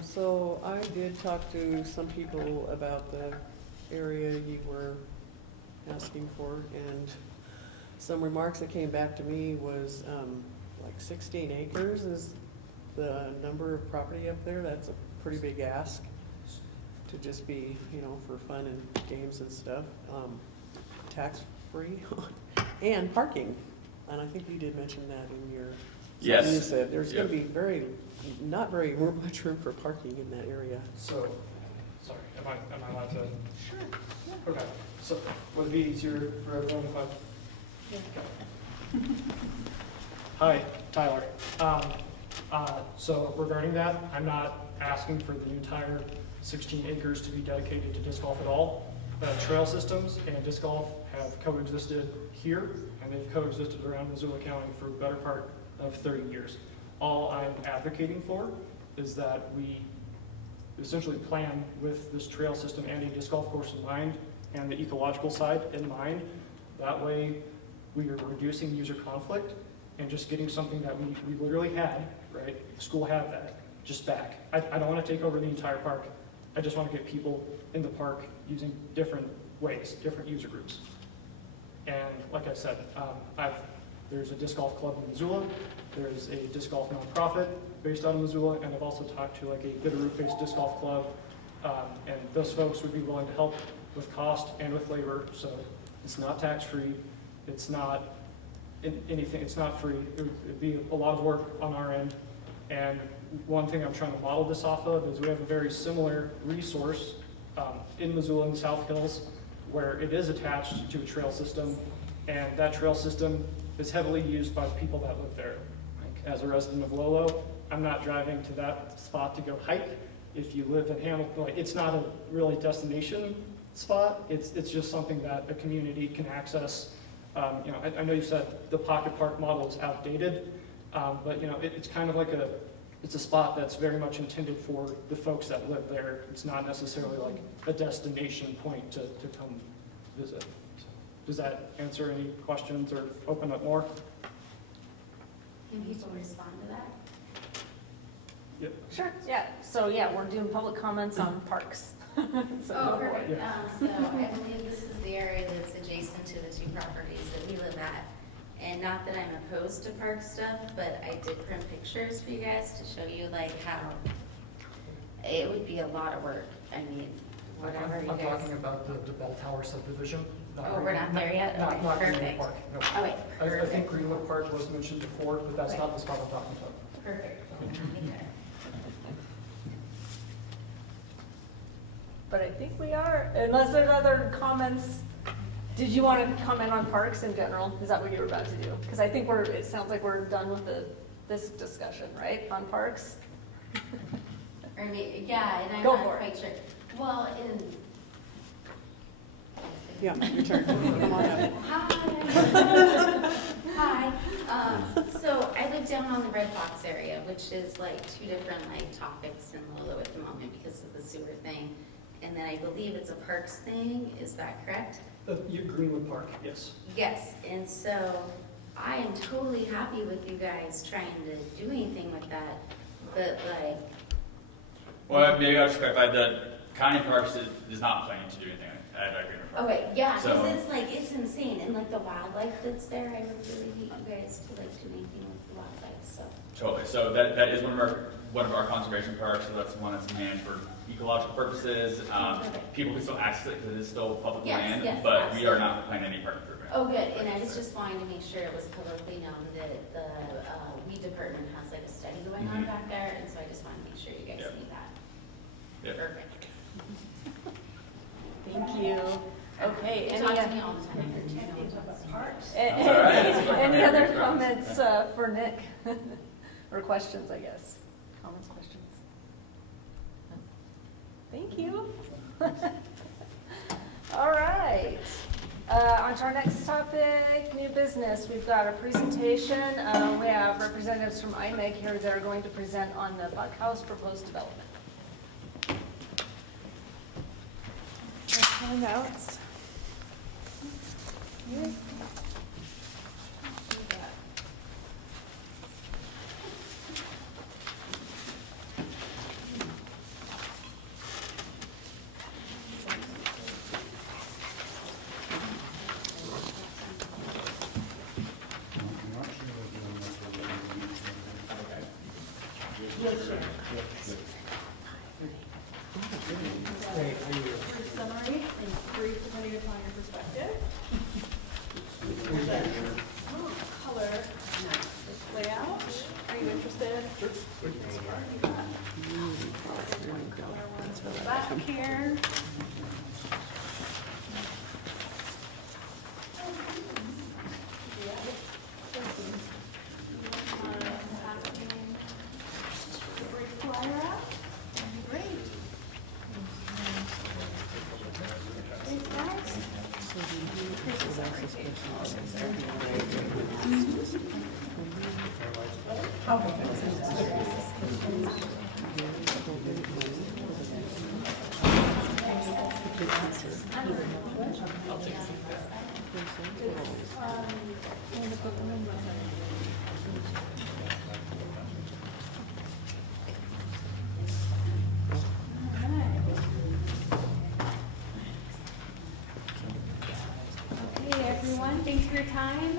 So I did talk to some people about the area you were asking for, and some remarks that came back to me was like 16 acres is the number of property up there. That's a pretty big ask to just be, for fun and games and stuff, tax-free, and parking. And I think you did mention that in your, yes. You said there's going to be not very much room for parking in that area. So, sorry, am I allowed to? Sure. Okay, so would it be easier for everyone if I? Okay. Hi, Tyler. So regarding that, I'm not asking for the entire 16 acres to be dedicated to disc golf at all. Trail systems and disc golf have coexisted here, and they've coexisted around Missoula County for the better part of 30 years. All I'm advocating for is that we essentially plan with this trail system and a disc golf course in mind and the ecological side in mind. That way we are reducing user conflict and just getting something that we literally had, right? The school had that, just back. I don't want to take over the entire park. I just want to get people in the park using different ways, different user groups. And like I said, there's a disc golf club in Missoula. There's a disc golf nonprofit based out of Missoula, and I've also talked to like a Bitterroot-based disc golf club, and those folks would be willing to help with cost and with labor. So it's not tax-free. It's not anything. It's not free. It'd be a lot of work on our end. And one thing I'm trying to model this off of is we have a very similar resource in Missoula in the South Hills, where it is attached to a trail system, and that trail system is heavily used by the people that live there. Like, as a resident of Lolo, I'm not driving to that spot to go hike. If you live in Hamilton, it's not a really destination spot. It's just something that a community can access. I know you said the pocket park model is outdated, but it's kind of like it's a spot that's very much intended for the folks that live there. It's not necessarily like a destination point to come visit. So, does that answer any questions or open up more? Can people respond to that? Yep. Sure, yeah. So yeah, we're doing public comments on parks. Oh, perfect. Yeah. So I believe this is the area that's adjacent to the two properties that we live at. And not that I'm opposed to park stuff, but I did print pictures for you guys to show you like how it would be a lot of work. I mean, whatever you I'm guys. talking about the Bell Tower subdivision. Oh, we're not there yet? Not Okay, Greenwood perfect. Park, no. Oh, wait, I think perfect. Greenwood Park was mentioned before, but that's not the spot I'm talking about. Perfect. Okay. But I think we are, unless there's other comments. Did you want to comment on parks in general? Is that what you were about to do? Because I think it sounds like we're done with this discussion, right, on parks? Or maybe, yeah, and I'm Go not for it. quite sure. Well, Yeah, your turn. Come on up. Hi. So I live down on the Red Fox area, which is like two different topics in Lolo at the moment because of the sewer thing. And then I believe it's a parks thing. Is that correct? Greenwood Park, yes. Yes. And so I am totally happy with you guys trying to do anything with that. But Well, maybe I'll just clarify that County Parks is not planning to do anything at Greener Park. Okay, yeah, because So- it's like, it's insane, and like the wildlife that's there, I would really hate you guys to like do anything with the wildlife, so. Totally. So that is one of our conservation parks. So that's one that's managed for ecological purposes. Perfect. People can still access it because it is still public Yes, land, yes, but we are absolutely. not planning any park improvement. Oh, good, and I was just wanting to make sure it was publicly known that the weed department has like a study going on Mhm. back there, and so I just wanted to make sure you guys Yep. knew that. Yep. Perfect. Thank you. Okay, You any, talk to me all the time. I heard you know about parks. That's all right. any other comments for Nick? Or questions, I guess? Comments, questions? Thank you. All right. On to our next topic, new business. We've got a presentation. We have representatives from IMEG here that are going to present on the Buckhouse proposed development. Handouts. Brief summary and brief depending upon your perspective. Color layout. Are you interested? Color ones for the back here. Brief flyer out. That'd be great. Thanks, guys. Hey everyone, thanks for your time.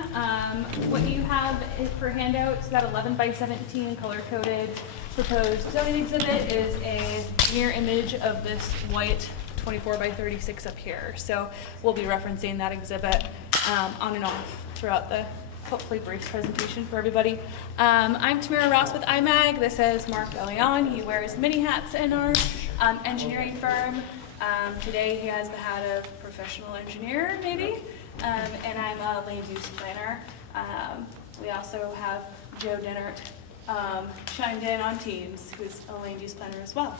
What you have for handouts, that 11 by 17 color-coded proposed zoning exhibit is a mirror image of this white 24 by 36 up here. So we'll be referencing that exhibit on and off throughout the hopefully brief presentation for everybody. I'm Tamara Ross with IMAG. This is Mark Elion. He wears many hats in our engineering firm. Today he has the hat of professional engineer, maybe, and I'm a land use planner. We also have Joe Dennert chimed in on Teams, who's a land use planner as well.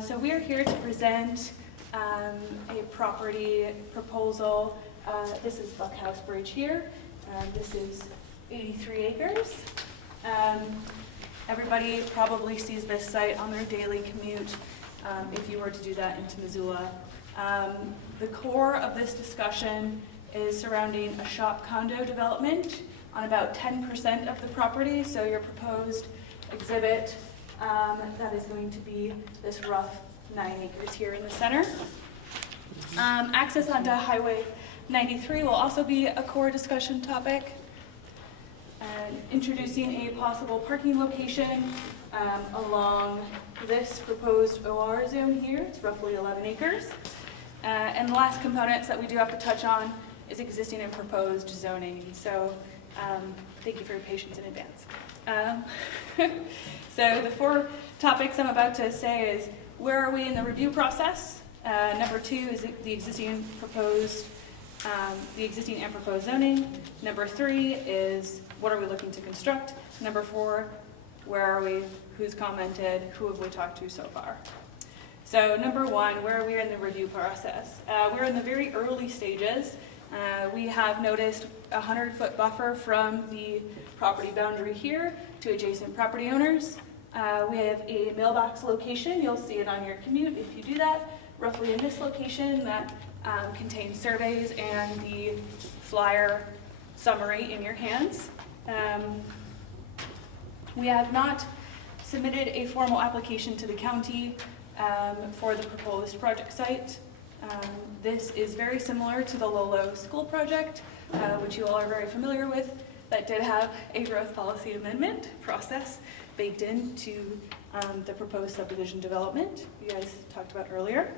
So we are here to present a property proposal. This is Buckhouse Bridge here. This is 83 acres. Everybody probably sees this site on their daily commute if you were to do that into Missoula. The core of this discussion is surrounding a shop condo development on about 10% of the property. So your proposed exhibit, that is going to be this rough 9 acres here in the center. Access onto Highway 93 will also be a core discussion topic. Introducing a possible parking location along this proposed OR zone here. It's roughly 11 acres. And the last components that we do have to touch on is existing and proposed zoning. So thank you for your patience in advance. So the 4 topics I'm about to say is, where are we in the review process? Number 2 is the existing and proposed zoning. Number 3 is, what are we looking to construct? Number 4, where are we? Who's commented? Who have we talked to so far? So number 1, where are we in the review process? We're in the very early stages. We have noticed a 100-foot buffer from the property boundary here to adjacent property owners. We have a mailbox location. You'll see it on your commute if you do that, roughly in this location that contains surveys and the flyer summary in your hands. We have not submitted a formal application to the county for the proposed project site. This is very similar to the Lolo School project, which you all are very familiar with, that did have a growth policy amendment process baked into the proposed subdivision development you guys talked about earlier.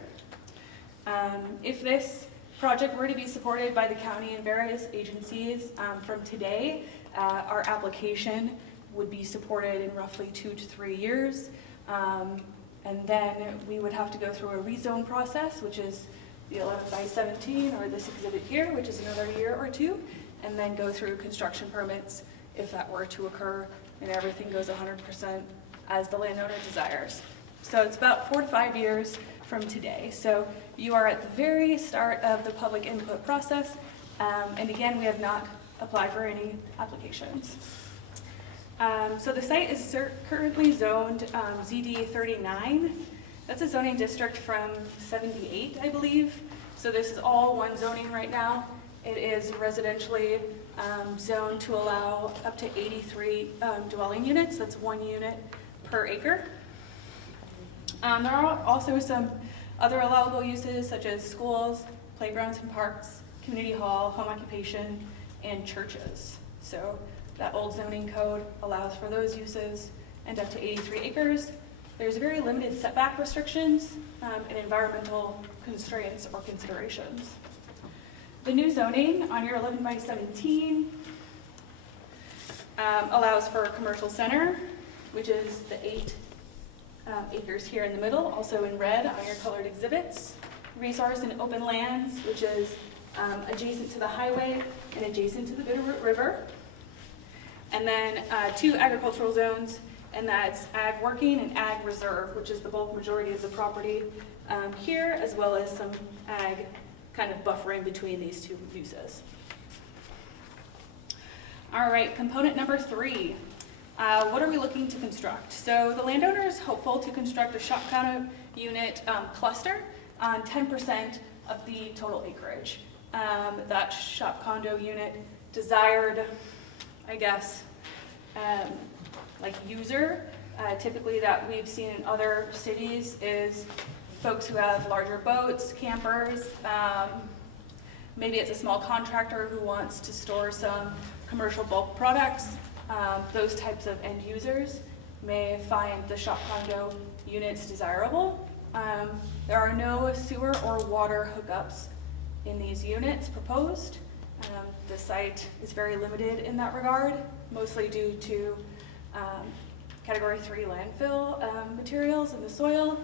If this project were to be supported by the county and various agencies from today, our application would be supported in roughly 2 to 3 years. And then we would have to go through a rezone process, which is the 11 by 17 or this exhibit here, which is another year or 2, and then go through construction permits if that were to occur and everything goes 100% as the landowner desires. So it's about 4 to 5 years from today. So you are at the very start of the public input process. And again, we have not applied for any applications. So the site is currently zoned ZD 39. That's a zoning district from 78, I believe. So this is all one zoning right now. It is residentially zoned to allow up to 83 dwelling units. That's 1 unit per acre. There are also some other allowable uses such as schools, playgrounds and parks, community hall, home occupation, and churches. So that old zoning code allows for those uses and up to 83 acres. There's very limited setback restrictions and environmental constraints or considerations. The new zoning on your 11 by 17 allows for a commercial center, which is the 8 acres here in the middle, also in red on your colored exhibits. Resource and open lands, which is adjacent to the highway and adjacent to the Bitterroot River. And then 2 agricultural zones, and that's ag working and ag reserve, which is the bulk majority of the property here, as well as some ag kind of buffering between these 2 uses. All right, component number 3. What are we looking to construct? So the landowner is hopeful to construct a shop condo unit cluster on 10% of the total acreage. That shop condo unit desired, I guess, like user, typically that we've seen in other cities is folks who have larger boats, campers, maybe it's a small contractor who wants to store some commercial bulk products. Those types of end users may find the shop condo units desirable. There are no sewer or water hookups in these units proposed. The site is very limited in that regard, mostly due to Category 3 landfill materials in the soil.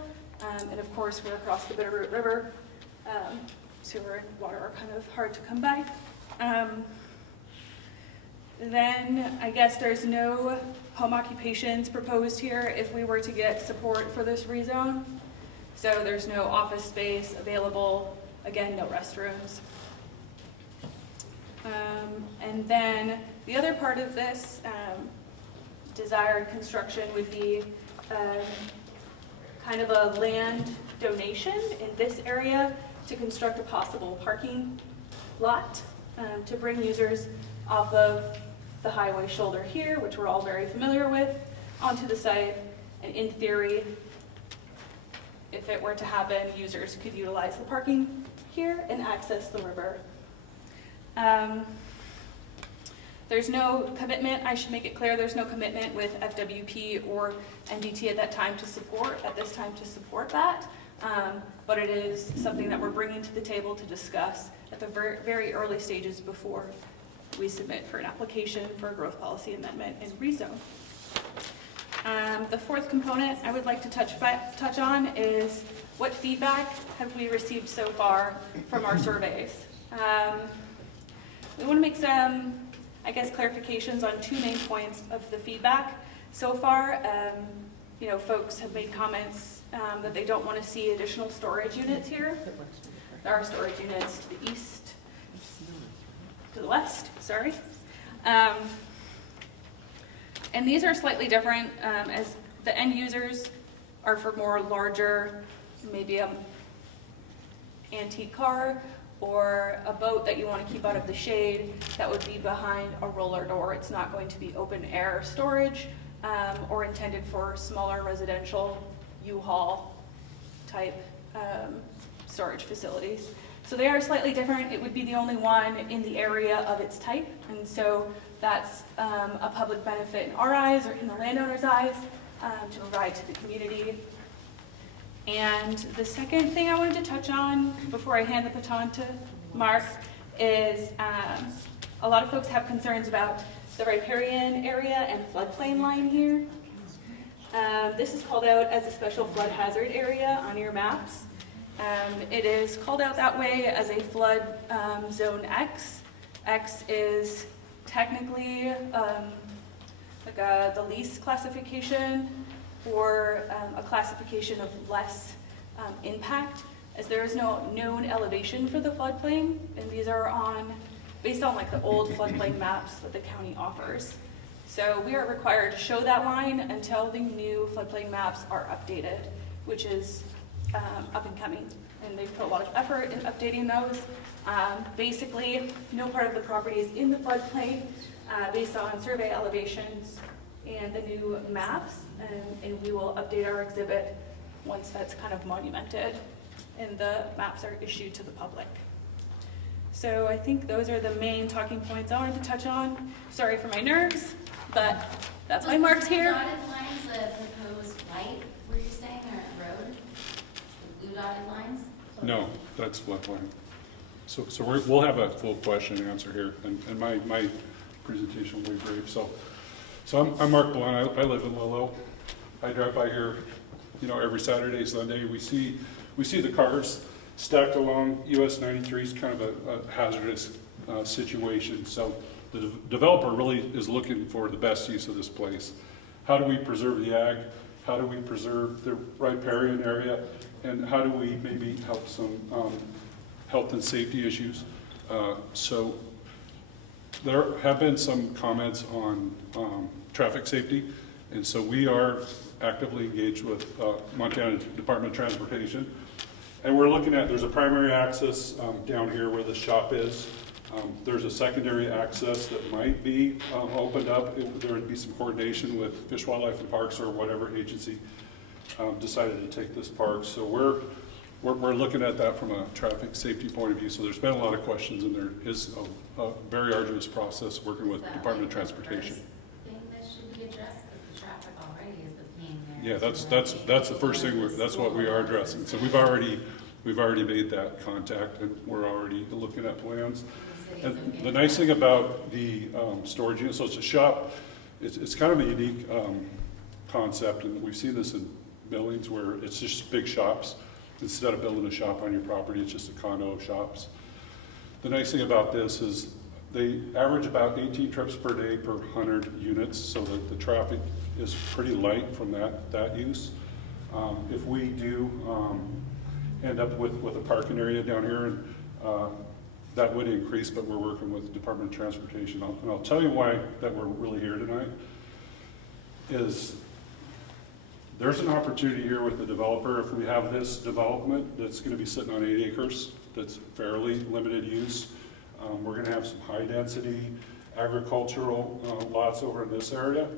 And of course, we're across the Bitterroot River. Sewer and water are kind of hard to come by. Then I guess there's no home occupations proposed here if we were to get support for this rezone. So there's no office space available, again, no restrooms. And then the other part of this desired construction would be kind of a land donation in this area to construct a possible parking lot to bring users off of the highway shoulder here, which we're all very familiar with, onto the site. And in theory, if it were to happen, users could utilize the parking here and access the river. There's no commitment, I should make it clear, there's no commitment with FWP or NDT at this time to support that. But it is something that we're bringing to the table to discuss at the very early stages before we submit for an application for a growth policy amendment and rezone. The 4th component I would like to touch on is what feedback have we received so far from our surveys. We want to make some, I guess, clarifications on 2 main points of the feedback so far. Folks have made comments that they don't want to see additional storage units here. There are storage units to the east, to the west, sorry. And these are slightly different as the end users are for more larger, maybe an antique car or a boat that you want to keep out of the shade that would be behind a roller door. It's not going to be open air storage or intended for smaller residential U-Haul type storage facilities. So they are slightly different. It would be the only one in the area of its type, and so that's a public benefit in our eyes, or in the landowner's eyes, to provide to the community. And the second thing I wanted to touch on before I hand the baton to Mark is a lot of folks have concerns about the riparian area and floodplain line here. This is called out as a special flood hazard area on your maps. It is called out that way as a flood zone X. X is technically the least classification, or a classification of less impact, as there is no known elevation for the floodplain, and these are based on like the old floodplain maps that the county offers. So we are required to show that line until the new floodplain maps are updated, which is up and coming, and they've put a lot of effort in updating those. Basically, no part of the property is in the floodplain based on survey elevations and the new maps, and we will update our exhibit once that's kind of monumented and the maps are issued to the public. So I think those are the main talking points I wanted to touch on. Sorry for my nerves, but that's why Mark's here. Dotted lines, the proposed white, were you saying, or road? The blue dotted lines? No, that's floodplain. So we'll have a full question and answer here, and my presentation will be brief. So I'm Mark Blunt. I live in Lolo. I drive by here, every Saturday, Sunday. We see the cars stacked along US 93 is kind of a hazardous situation. So the developer really is looking for the best use of this place. How do we preserve the ag? How do we preserve the riparian area? And how do we maybe help some health and safety issues? So there have been some comments on traffic safety, and so we are actively engaged with Montana Department of Transportation. And we're looking at, there's a primary access down here where the shop is. There's a secondary access that might be opened up. There would be some coordination with Fish, Wildlife, and Parks, or whatever agency decided to take this park. So we're looking at that from a traffic safety point of view. So there's been a lot of questions, and there is a very arduous process working with the Department of Transportation. Thing that should be addressed, because the traffic already is the pain there. Yeah, that's the first thing. That's what we are addressing. So we've already made that contact, and we're already looking at plans. And the nice thing about the storage unit, so it's a shop. It's kind of a unique concept, and we've seen this in buildings where it's just big shops. Instead of building a shop on your property, it's just a condo of shops. The nice thing about this is they average about 18 trips per day per 100 units, so that the traffic is pretty light from that use. If we do end up with a parking area down here, and that would increase, but we're working with the Department of Transportation. And I'll tell you why that we're really here tonight is there's an opportunity here with the developer. If we have this development that's going to be sitting on 8 acres, that's fairly limited use. We're going to have some high density agricultural lots over in this area.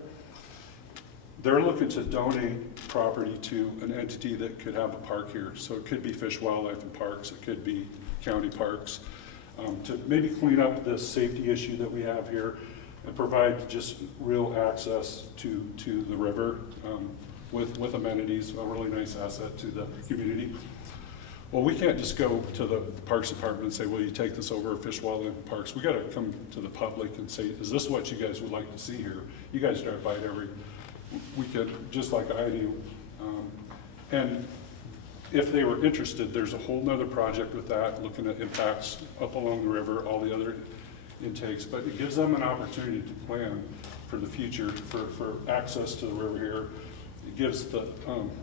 They're looking to donate property to an entity that could have a park here. So it could be Fish, Wildlife, and Parks. It could be county parks. To maybe clean up this safety issue that we have here and provide just real access to the river with amenities, a really nice asset to the community. Well, we can't just go to the Parks Department and say, well, you take this over Fish, Wildlife, and Parks. We got to come to the public and say, is this what you guys would like to see here? You guys drive by it every weekend, just like I do. And if they were interested, there's a whole nother project with that, looking at impacts up along the river, all the other intakes. But it gives them an opportunity to plan for the future, for access to the river here. It gives the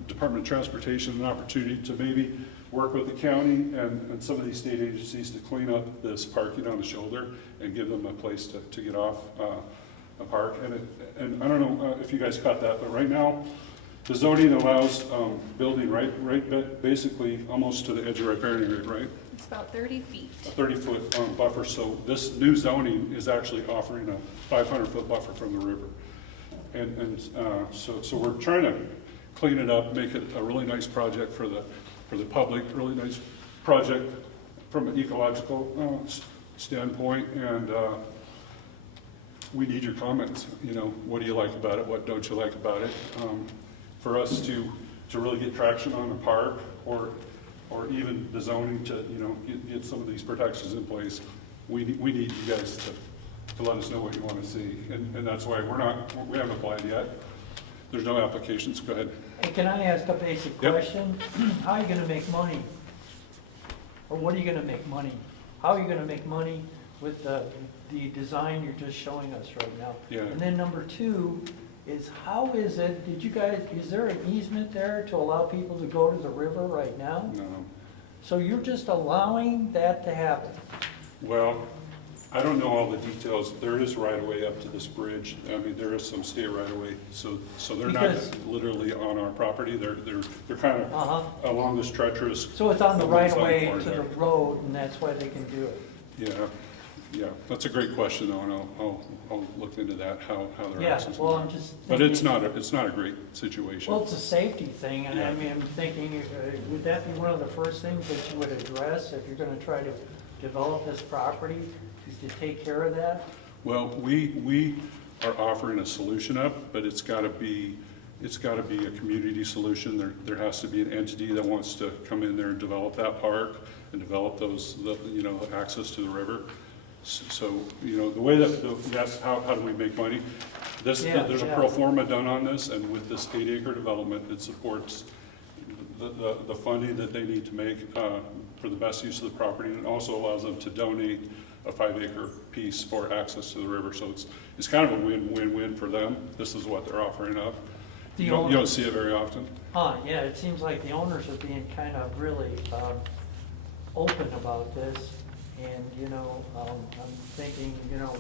Department of Transportation an opportunity to maybe work with the county and some of these state agencies to clean up this parking on the shoulder and give them a place to get off a park. And I don't know if you guys caught that, but right now, the zoning allows building right basically almost to the edge of riparian area, right? It's about 30 feet. A 30-foot buffer. So this new zoning is actually offering a 500-foot buffer from the river. And so we're trying to clean it up, make it a really nice project for the public, really nice project from an ecological standpoint, and we need your comments. You know, what do you like about it? What don't you like about it? For us to really get traction on a park, or even the zoning to, you know, get some of these protections in place, we need you guys to let us know what you want to see, and that's why we haven't applied yet. There's no applications. Go ahead. Hey, can I ask a basic Yep. question? How are you gonna make money? Or what are you gonna make money? How are you gonna make money with the design you're just showing us right now? Yeah. And then number two is, how is it, is there an easement there to allow people to go to the river right now? No. So you're just allowing that to happen? Well, I don't know all the details. There is right of way up to this bridge. I mean, there is some state right of way, so they're not Because- literally on our property. They're kind of along this treacherous. So it's on the right of way corridor to the there. road, and that's why they can do it? Yeah, that's a great question, though, and I'll look into that, how they're Yeah, accessing well, that. I'm just But it's thinking- not a great situation. Well, it's a safety thing, and I Yeah. mean, I'm thinking, would that be one of the first things that you would address if you're gonna try to develop this property, is to take care of that? Well, we are offering a solution up, but it's gotta be a community solution. There has to be an entity that wants to come in there and develop that park and develop the access to the river. So, you know, the way that's how do we make money? There's a pro forma done on this, and with this 8-acre development, it supports the funding that they need to make for the best use of the property, and also allows them to donate a 5-acre piece for access to the river. So it's kind of a win-win-win for them. This is what they're offering up. You don't see it very often. Yeah, it seems like the owners are being kind of really open about this, and, you know, I'm thinking, you know,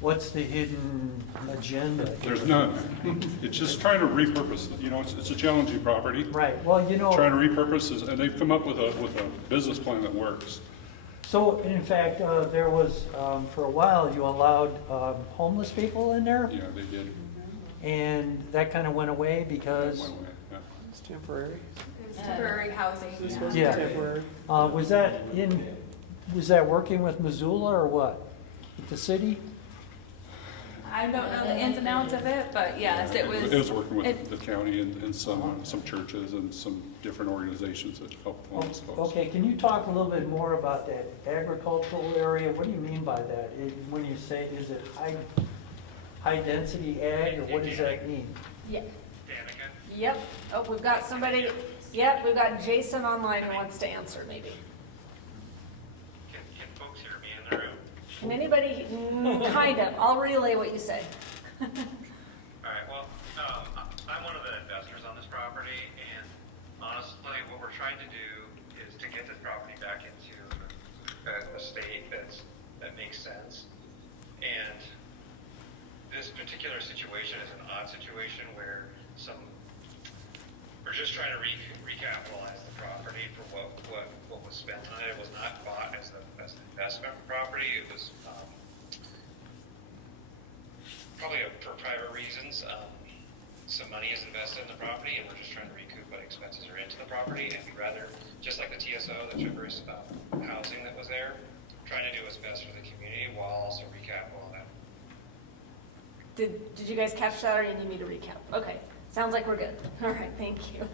what's the hidden agenda? There's none. It's just trying to repurpose, you know, it's a challenging property. Right, well, you know. Trying to repurpose this, and they've come up with a business plan that works. So, in fact, there was, for a while, you allowed homeless people in there, Yeah, they did. and that kind of went away because, Went away, yeah. It's temporary. It's temporary housing. It's supposed to be Yeah. temporary. was that working with Missoula or what? With the city? I don't know the ins and outs of it, but yes, it was. It was working with it- the county and some churches and some different organizations that help homeless folks. Okay, can you talk a little bit more about that agricultural area? What do you mean by that? When you say, is it high-density ag, or what does that mean? Yep. Oh, we've got somebody, yep, we've got Jason online who wants to answer, maybe. Can folks hear me in the room? Can anybody, kind of, I'll relay what you say. All right, well, I'm one of the investors on this property, and honestly, what we're trying to do is to get this property back into a state that makes sense. And this particular situation is an odd situation where we're just trying to recapitalize the property for what was spent on it. It was not bought as an investment property. It was probably for private reasons. Some money is invested in the property, and we're just trying to recoup what expenses are into the property. And we'd rather, just like the TSO, the temporary housing that was there, trying to do what's best for the community while also recapitalizing that. Did you guys catch that, or you need me to recap? Okay, sounds like we're good. All right, thank you.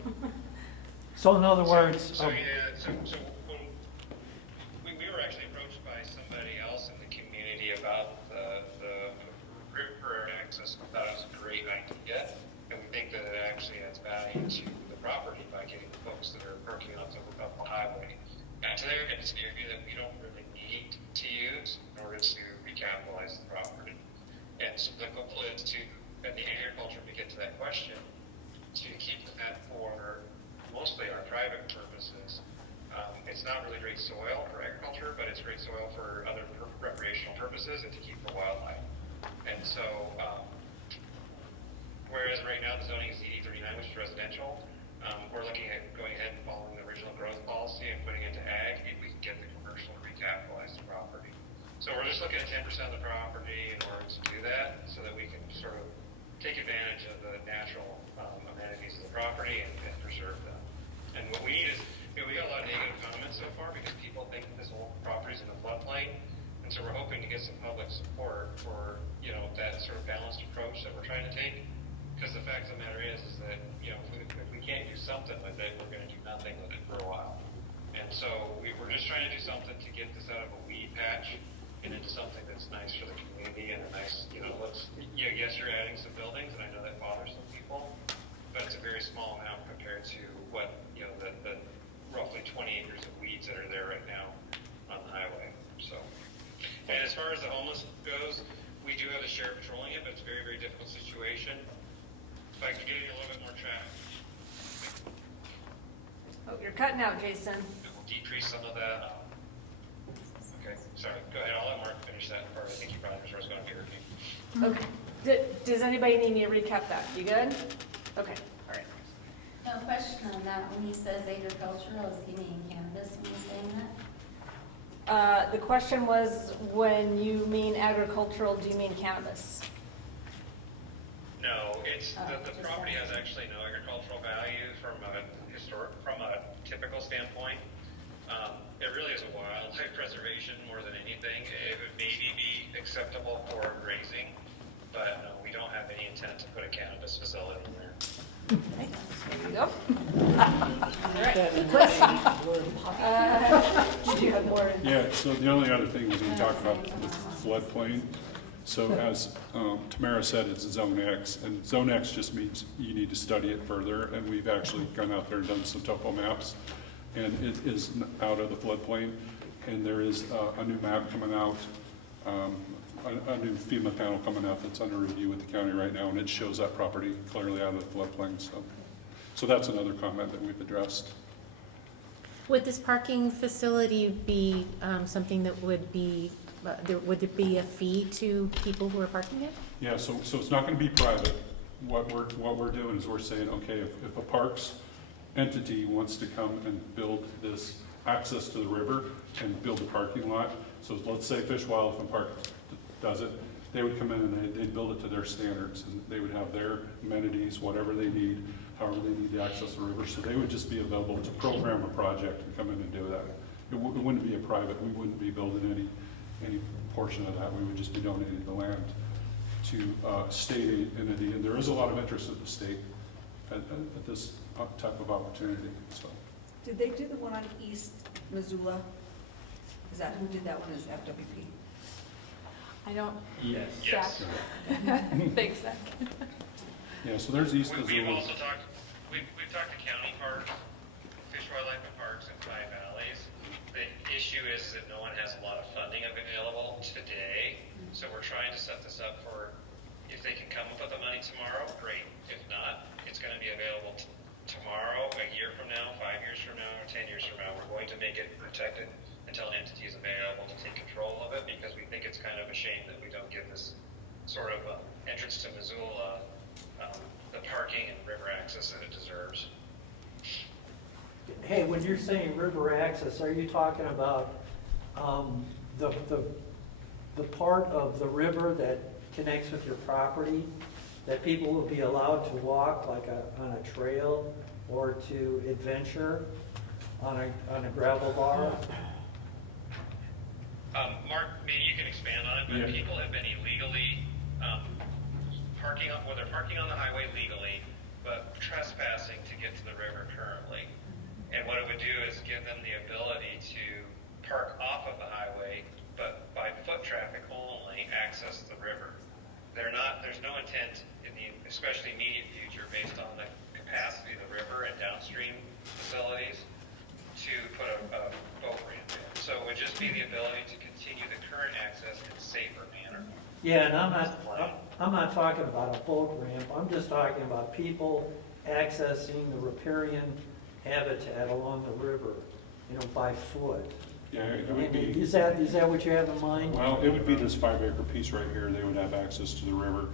So in other words, So when we were actually approached by somebody else in the community about the river access. We thought it was a great idea, and we think that it actually adds value to the property by getting the folks that are working on the highway back to there. It's an area that we don't really need to use in order to recapitalize the property. And so the goal is to, in the agriculture, to get to that question, to keep that for mostly our private purposes. It's not really great soil for agriculture, but it's great soil for other recreational purposes and to keep the wildlife. And so, whereas right now the zoning is ED39, which is residential, we're looking at going ahead and following the original growth policy and putting it into ag, if we can get the commercial to recapitalize the property. So we're just looking at 10% of the property in order to do that, so that we can sort of take advantage of the natural amenities of the property and preserve them. And what we need is, we got a lot of negative comments so far because people think this whole property's in a floodplain. And so we're hoping to get some public support for, that sort of balanced approach that we're trying to take. Because the fact of the matter is that, if we can't do something with it, we're going to do nothing with it for a while. And so we're just trying to do something to get this out of a weed patch and into something that's nice for the community and a nice, yes, you're adding some buildings, and I know that bothers some people, but it's a very small amount compared to what, the roughly 20 acres of weeds that are there right now on the highway. So, and as far as the homeless goes, we do have the sheriff patrolling it, but it's a very, very difficult situation. If I could give you a little bit more traffic, Oh, you're cutting out, Jason. it will decrease some of that. Okay, sorry, go ahead. I'll let Mark finish that part. I think he probably knows where I was going to be repeating. Okay. Does anybody need me to recap that? You good? Okay, all right. No question on that. When he says agricultural, is he meaning cannabis when he's saying that? The question was, when you mean agricultural, do you mean cannabis? No, it's the property has actually no agricultural value from a typical standpoint. It really is a wildlife preservation more than anything. It would maybe be acceptable for grazing, but no, we don't have any intent to put a cannabis facility in there. There you go. All right. Did you have more? Yeah, so the only other thing was we talked about the floodplain. So as Tamara said, it's Zone X, and Zone X just means you need to study it further, and we've actually gone out there and done some topo maps, and it is out of the floodplain, and there is a new map coming out, a new FEMA panel coming out that's under review with the county right now, and it shows that property clearly out of the floodplain, so that's another comment that we've addressed. Would this parking facility be something that would be, would there be a fee to people who are parking it? Yeah, so it's not going to be private. What we're doing is we're saying, okay, if a parks entity wants to come and build this access to the river and build a parking lot, so let's say Fish, Wildlife, and Park does it, they would come in and they'd build it to their standards, and they would have their amenities, whatever they need, however they need to access the river, so they would just be available to program a project and come in and do that. It wouldn't be a private, we wouldn't be building any portion of that, we would just be donating the land to state entity, and there is a lot of interest at the state at this type of opportunity, so. Did they do the one on East Missoula? Is that who did that one, is FWP? I don't. Yes. Yes. Thanks, Zach. Yeah, so there's East We've Missoula. also talked, we've talked to county parks, Fish, Wildlife, and Parks, and Five Valleys. The issue is that no one has a lot of funding available today, so we're trying to set this up for, if they can come up with the money tomorrow, great. If not, it's going to be available tomorrow, a year from now, 5 years from now, or 10 years from now. We're going to make it protected until an entity is available to take control of it, because we think it's kind of a shame that we don't give this sort of entrance to Missoula the parking and river access that it deserves. Hey, when you're saying river access, are you talking about the part of the river that connects with your property, that people will be allowed to walk like on a trail or to adventure on a gravel bar? Mark, maybe you can expand on it, but Yeah. people have been illegally they're parking on the highway legally, but trespassing to get to the river currently. And what it would do is give them the ability to park off of the highway, but by foot traffic only, access the river. There's no intent in the especially immediate future, based on the capacity of the river and downstream facilities, to put a boat ramp in. So it would just be the ability to continue the current access in a safer manner. Yeah, and I'm not talking about a boat ramp, I'm just talking about people accessing the riparian habitat along the river, by foot. Yeah, it would be. Is that what you have in mind? Well, it would be this 5-acre piece right here, they would have access to the river,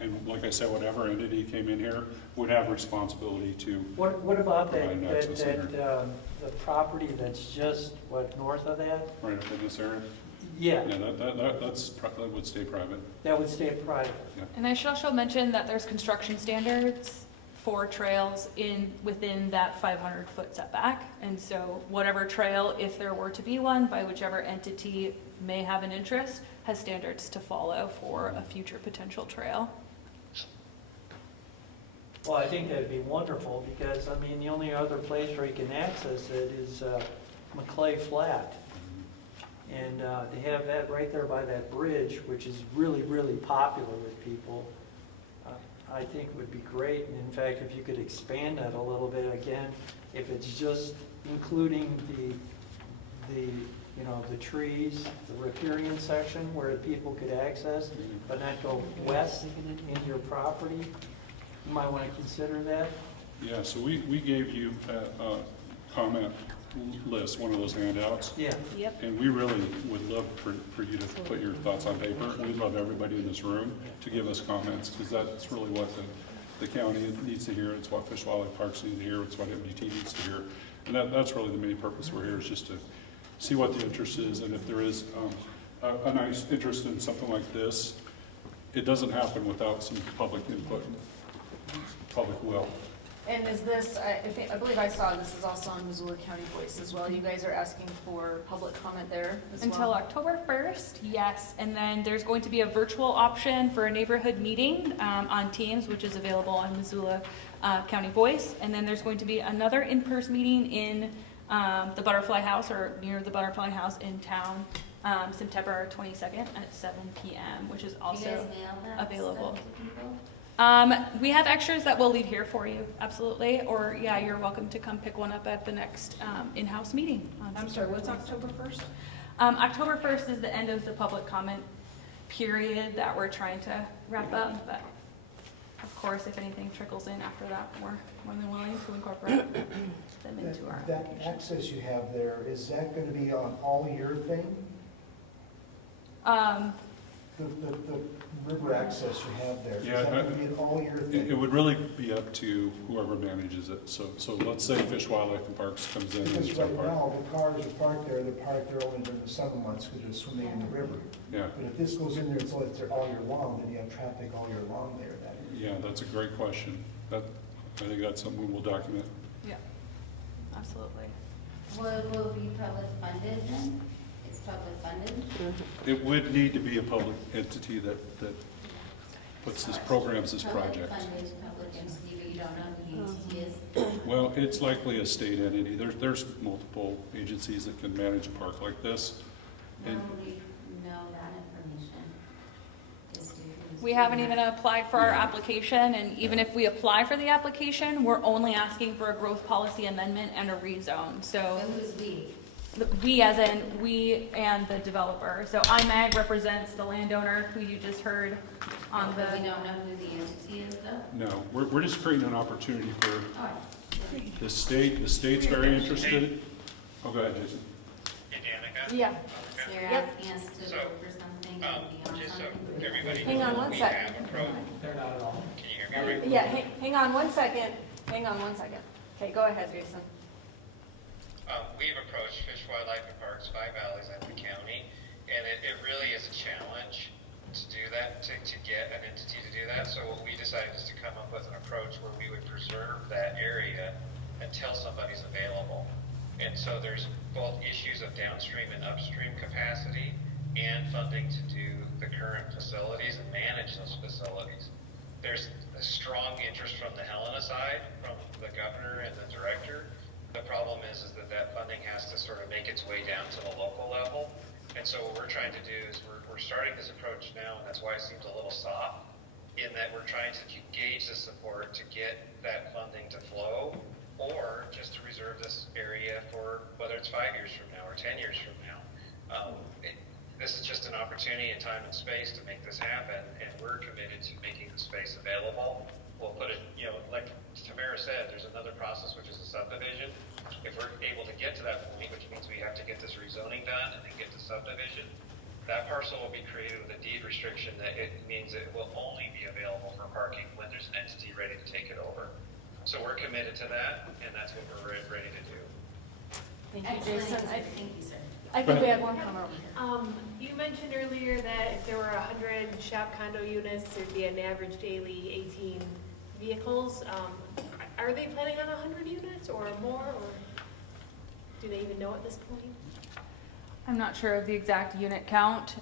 and like I said, whatever entity came in here would have responsibility to. What about provide an access in there. the property that's just, north of that? Right up in this area? Yeah, Yeah, that would stay private. that would stay private. And I should also mention that there's construction standards for trails within that 500-foot setback. And so whatever trail, if there were to be one, by whichever entity may have an interest, has standards to follow for a future potential trail. Well, I think that'd be wonderful, because, I mean, the only other place where you can access it is McClay Flat. And to have that right there by that bridge, which is really, really popular with people, I think would be great. And in fact, if you could expand that a little bit, again, if it's just including the trees, the riparian section where people could access, but not go west into your property, you might want to consider that. Yeah, so we gave you a comment list, one of those handouts. Yeah. Yep. And we really would love for you to put your thoughts on paper. We'd love everybody in this room to give us comments, because that's really what the county needs to hear. It's what Fish Wildlife Parks need to hear. It's what MDT needs to hear. And that's really the main purpose we're here, is just to see what the interest is. And if there is a nice interest in something like this, it doesn't happen without some public input, public will. And is this, I believe I saw this is also on Missoula County Voice as well. You guys are asking for public comment there as well? Until October 1st, yes. And then there's going to be a virtual option for a neighborhood meeting on Teams, which is available on Missoula County Voice. And then there's going to be another in-person meeting in the Butterfly House, or near the Butterfly House in town, September 22nd at 7 p.m., which is also You guys mail that available. stuff to people? We have extras that we'll leave here for you, absolutely. Or, yeah, you're welcome to come pick one up at the next in-house meeting. I'm sorry, what's October 1st? October 1st is the end of the public comment period that we're trying to wrap up. But, of course, if anything trickles in after that, we're more than willing to incorporate them into our That application. access you have there, is that going to be on all year thing? The river access you have there, is Yeah, that going to be an all year thing? It would really be up to whoever manages it. So let's say Fish, Wildlife, and Parks comes in. Because and right park. now, the cars are parked there only during the summer months because they're swimming in the river. Yeah, But if this goes in there, it's there all year long, then you have traffic all year long there. yeah, that's a great question. I think that's something we'll document. Yeah, absolutely. Will it be public funded then? It's public funded? It would need to be a public entity that puts this, programs this project. Public funded, public entity, but you don't know who the entity is? Well, it's likely a state entity. There's multiple agencies that can manage a park like this. How And would we know that information? Just who's We haven't doing even applied for our application, and even if we apply for the application, we're only asking for a growth policy amendment and a rezone. So that? But who's we? we, as in we and the developer. So IMAG represents the landowner who you just heard on But we the. don't know who the entity is though? no, we're just creating an opportunity for All right. the state. The state's very interested. Oh, go ahead, Jason. Hey, Danica? Yeah. So you're Yep. asking us to So, vote for something and be on Just so something? everybody Hang on knows, one we sec. have approached, They're not at all. can you hear me all right? Yeah, hang on one second. Hang on one second. Okay, go ahead, Jason. We've approached Fish, Wildlife, and Parks, Five Valleys, and the county, and it really is a challenge to do that, to get an entity to do that. So what we decided is to come up with an approach where we would preserve that area until somebody's available. And so there's both issues of downstream and upstream capacity and funding to do the current facilities and manage those facilities. There's a strong interest from the Helena side, from the governor and the director. The problem is that funding has to sort of make its way down to the local level. And so what we're trying to do is we're starting this approach now, and that's why it seems a little soft, in that we're trying to gauge the support to get that funding to flow, or just to reserve this area for whether it's 5 years from now or 10 years from now. This is just an opportunity in time and space to make this happen, and we're committed to making the space available. We'll put it, like Tamara said, there's another process, which is a subdivision. If we're able to get to that point, which means we have to get this rezoning done and then get to subdivision, that parcel will be created with a deed restriction that it means it will only be available for parking when there's an entity ready to take it over. So we're committed to that, and that's what we're ready to do. Thank you, Excellent. Jason. Thank you, sir. I think we had one comment over here. You mentioned earlier that if there were 100 shop condo units, there'd be an average daily 18 vehicles. are they planning on 100 units or more, or do they even know at this point? I'm not sure of the exact unit count.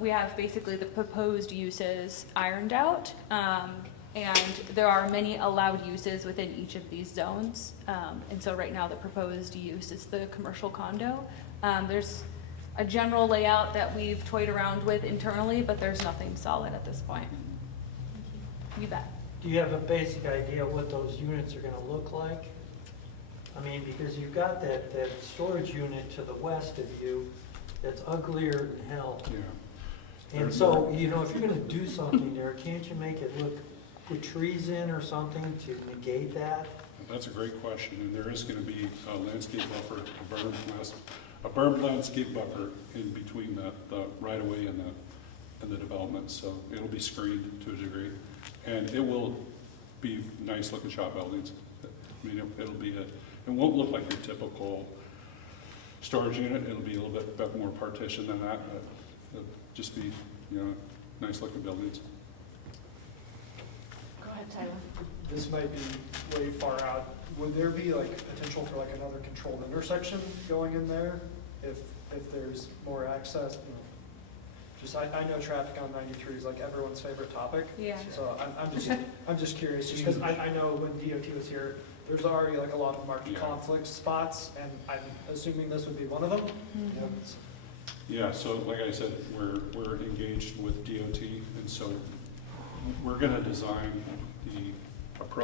We have basically the proposed uses ironed out, and there are many allowed uses within each of these zones. And so right now the proposed use is the commercial condo. There's a general layout that we've toyed around with internally, but there's nothing solid at this point. You bet. Do you have a basic idea what those units are gonna look like? I mean, because you've got that storage unit to the west of you that's uglier than hell. Yeah. And so, you know, if you're gonna do something there, can't you make it look, put trees in or something to negate that? That's a great question, and there is going to be a landscape buffer, a berm landscape buffer in between the right-of-way and the development, so it'll be screened to a degree, and it will be nice-looking shop buildings. I mean, it won't look like your typical storage unit. It'll be a little bit more partitioned than that, but it'll just be, you know, nice-looking buildings. Go ahead, Tyler. This might be way far out. Would there be like potential for like another controlled intersection going in there if there's more access? You know, just I know traffic on 93 is like everyone's favorite topic. Yeah. So I'm just curious, just because I know when DOT was here, there's already like a lot of marked conflict spots, and I'm assuming this would be one of them. Mm-hmm. You know, Yeah, so like I said, we're engaged with DOT, and so we're gonna design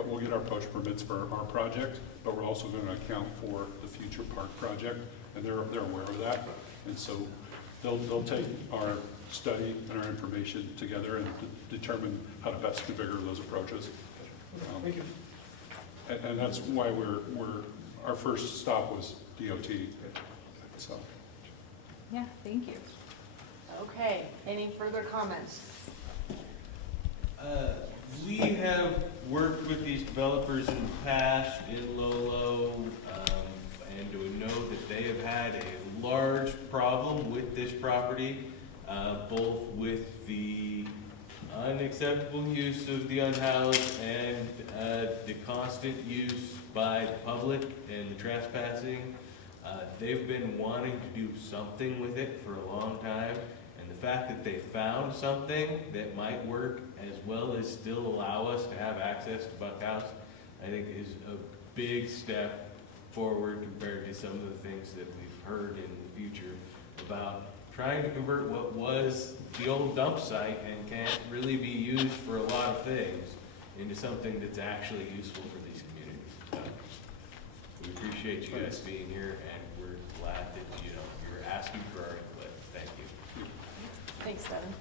we'll get our approach permits for our project, but we're also gonna account for the future park project, and they're aware of that. And so they'll take our study and our information together and determine how to best configure those approaches. Thank you. And that's why our first stop was DOT, so. Yeah, thank you. Okay, any further comments? We have worked with these developers in the past in Lolo, and we know that they have had a large problem with this property, both with the unacceptable use of the unhoused and the constant use by the public and the trespassing. They've been wanting to do something with it for a long time. The fact that they found something that might work as well as still allow us to have access to Buckhouse, I think is a big step forward compared to some of the things that we've heard in the future about trying to convert what was the old dump site and can't really be used for a lot of things into something that's actually useful for these communities. We appreciate you guys being here, and we're glad that you're asking for our input. Thank you. Thanks, Devin.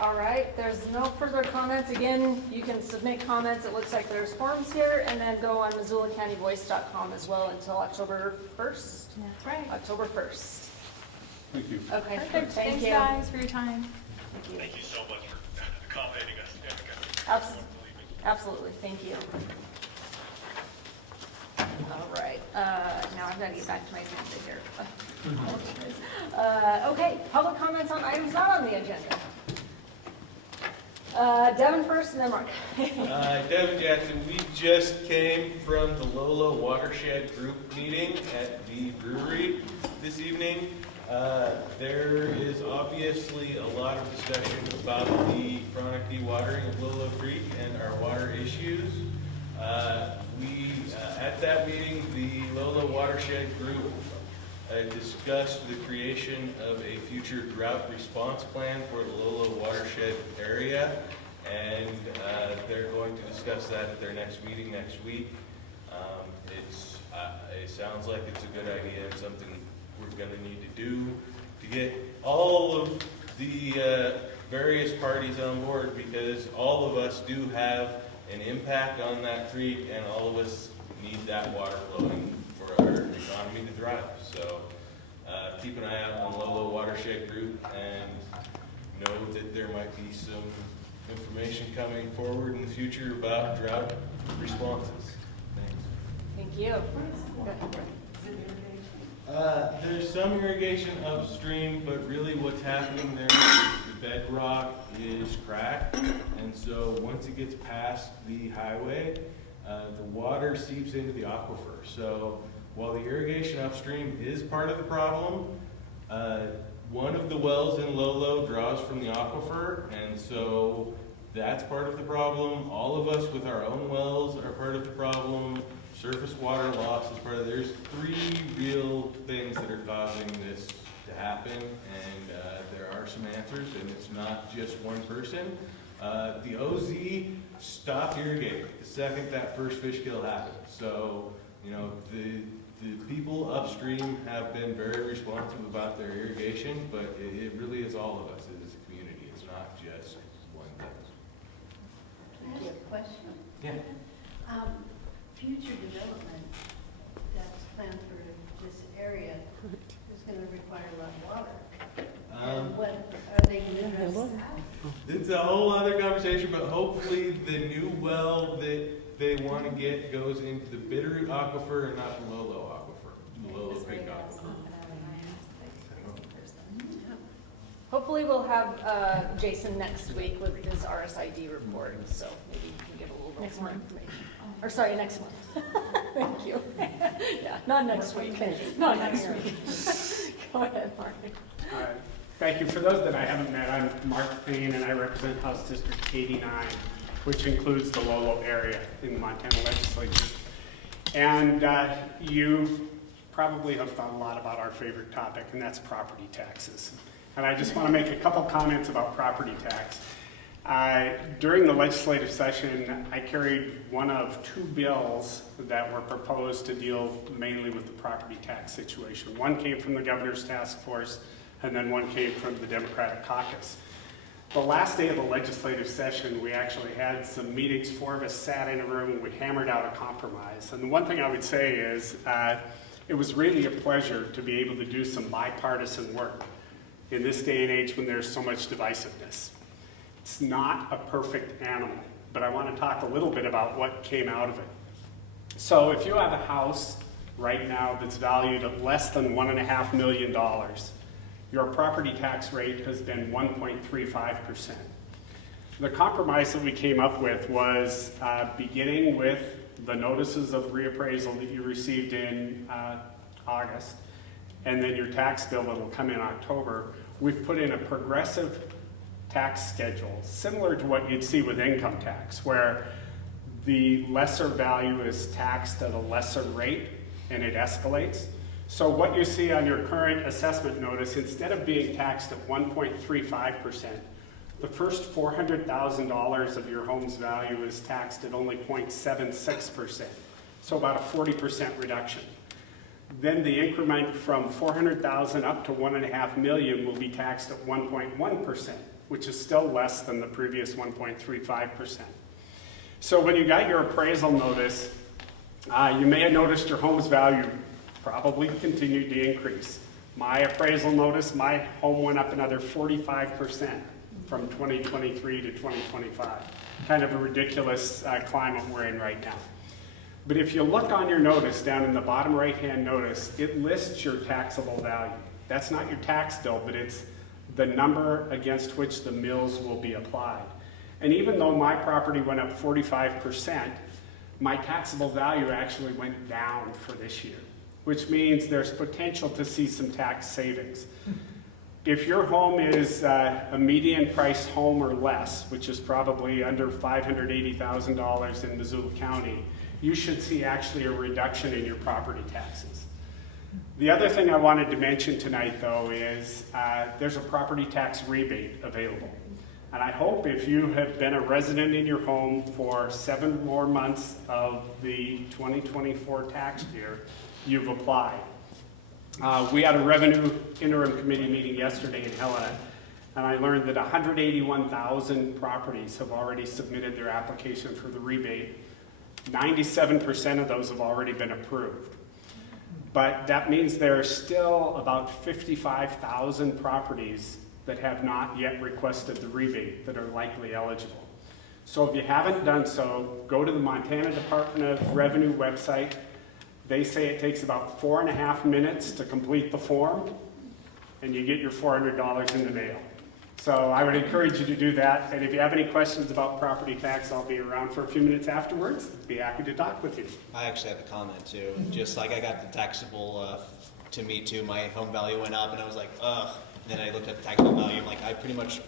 All right, there's no further comments. Again, you can submit comments. It looks like there's forms here, and then go on MissoulaCountyVoice.com as well until October 1st. That's right. October 1st. Thank you. Okay, Perfect. thank Thanks, you. guys, for your time. Thank you. Thank you so much for accommodating us. Absolutely, thank you. All right, now I've got to get back to my agenda here. Okay, public comments on items not on the agenda. Devin first and then Mark. Devin Jackson, we just came from the Lolo Watershed Group meeting at the brewery this evening. There is obviously a lot of discussion about the chronic dewatering of Lolo Creek and our water issues. At that meeting, the Lolo Watershed Group discussed the creation of a future drought response plan for the Lolo Watershed area, and they're going to discuss that at their next meeting next week. It sounds like it's a good idea and something we're going to need to do to get all of the various parties on board, because all of us do have an impact on that creek, and all of us need that water flowing for our economy to thrive. So keep an eye out on Lolo Watershed Group, and know that there might be some information coming forward in the future about drought responses. Thanks. Thank you. There's some irrigation upstream, but really what's happening there is the bedrock is cracked, and so once it gets past the highway, the water seeps into the aquifer. So while the irrigation upstream is part of the problem, one of the wells in Lolo draws from the aquifer, and so that's part of the problem. All of us with our own wells are part of the problem. Surface water loss is part of it. There's 3 real things that are causing this to happen, and there are some answers, and it's not just one person. The OZ stopped irrigating the second that first fish kill happened. So, you know, the people upstream have been very responsive about their irrigation, but it really is all of us as a community. It's not just one thing. Can I ask a question? Yeah. Future development that's planned for this area is going to require a lot of water. And what are they going to address that? It's a whole other conversation, but hopefully the new well that they want to get goes into the Bitterroot aquifer and not the Lolo aquifer, the Lolo Creek aquifer. Hopefully we'll have Jason next week with his RSID report, so maybe you can give a little bit more information. Or sorry, next month. Thank you. Yeah, not next week. Not next week. Go ahead, Mark. Thank you. For those that I haven't met, I'm Mark Fain, and I represent House District 89, which includes the Lolo area in the Montana legislature. And you probably have thought a lot about our favorite topic, and that's property taxes. And I just want to make a couple comments about property tax. During the legislative session, I carried one of 2 bills that were proposed to deal mainly with the property tax situation. One came from the governor's task force, and then one came from the Democratic caucus. The last day of the legislative session, we actually had some meetings. 4 of us sat in a room and we hammered out a compromise. And the one thing I would say is it was really a pleasure to be able to do some bipartisan work in this day and age when there's so much divisiveness. It's not a perfect animal, but I want to talk a little bit about what came out of it. So if you have a house right now that's valued at less than $1.5 million, your property tax rate has been 1.35%. The compromise that we came up with was beginning with the notices of reappraisal that you received in August, and then your tax bill that will come in October. We've put in a progressive tax schedule, similar to what you'd see with income tax, where the lesser value is taxed at a lesser rate and it escalates. So what you see on your current assessment notice, instead of being taxed at 1.35%, the first $400,000 of your home's value is taxed at only 0.76%, so about a 40% reduction. Then the increment from 400,000 up to 1.5 million will be taxed at 1.1%, which is still less than the previous 1.35%. So when you got your appraisal notice, you may have noticed your home's value probably continued to increase. My appraisal notice, my home went up another 45% from 2023 to 2025. Kind of a ridiculous climate we're in right now. But if you look on your notice, down in the bottom right-hand notice, it lists your taxable value. That's not your tax bill, but it's the number against which the mills will be applied. And even though my property went up 45%, my taxable value actually went down for this year, which means there's potential to see some tax savings. If your home is a median price home or less, which is probably under $580,000 in Missoula County, you should see actually a reduction in your property taxes. The other thing I wanted to mention tonight, though, is there's a property tax rebate available. And I hope if you have been a resident in your home for 7 more months of the 2024 tax year, you've applied. We had a revenue interim committee meeting yesterday in Helena, and I learned that 181,000 properties have already submitted their application for the rebate. 97% of those have already been approved. But that means there are still about 55,000 properties that have not yet requested the rebate that are likely eligible. So if you haven't done so, go to the Montana Department of Revenue website. They say it takes about 4.5 minutes to complete the form, and you get your $400 in the mail. So I would encourage you to do that. And if you have any questions about property tax, I'll be around for a few minutes afterwards. Be happy to talk with you. I actually have a comment too. Just like I got the taxable to me too. My home value went up, and I was like, ugh. And then I looked at the taxable value. I'm like,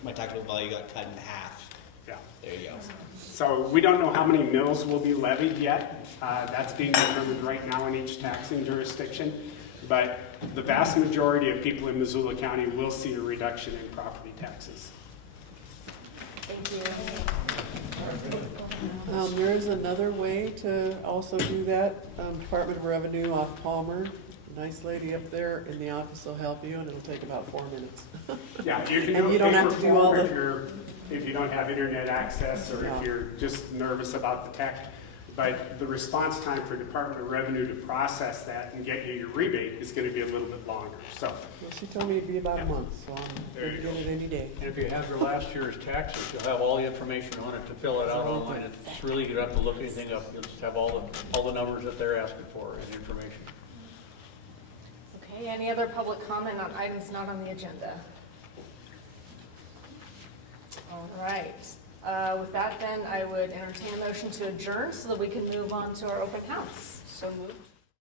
my taxable value got cut in half. Yeah. There you go. So we don't know how many mills will be levied yet. That's being determined right now in each taxing jurisdiction. But the vast majority of people in Missoula County will see a reduction in property taxes. Thank you. There is another way to also do that. Department of Revenue off Palmer. Nice lady up there in the office will help you, and it'll take about 4 minutes. Yeah, you can And do you don't have to do all if you don't have internet access or if you're just nervous about the tech. But the response time for Department of Revenue to process that and get you your rebate is going to be a little bit longer. So, Well, she told me it'd be about a month, so I'm going to get it any day. And if you have your last year's taxes, you'll have all the information on it to fill it out online. It's really, you don't have to look anything up. You'll just have all the numbers that they're asking for and information. Okay, any other public comment on items not on the agenda? All right. With that then, I would entertain a motion to adjourn so that we can move on to our open house. So moved.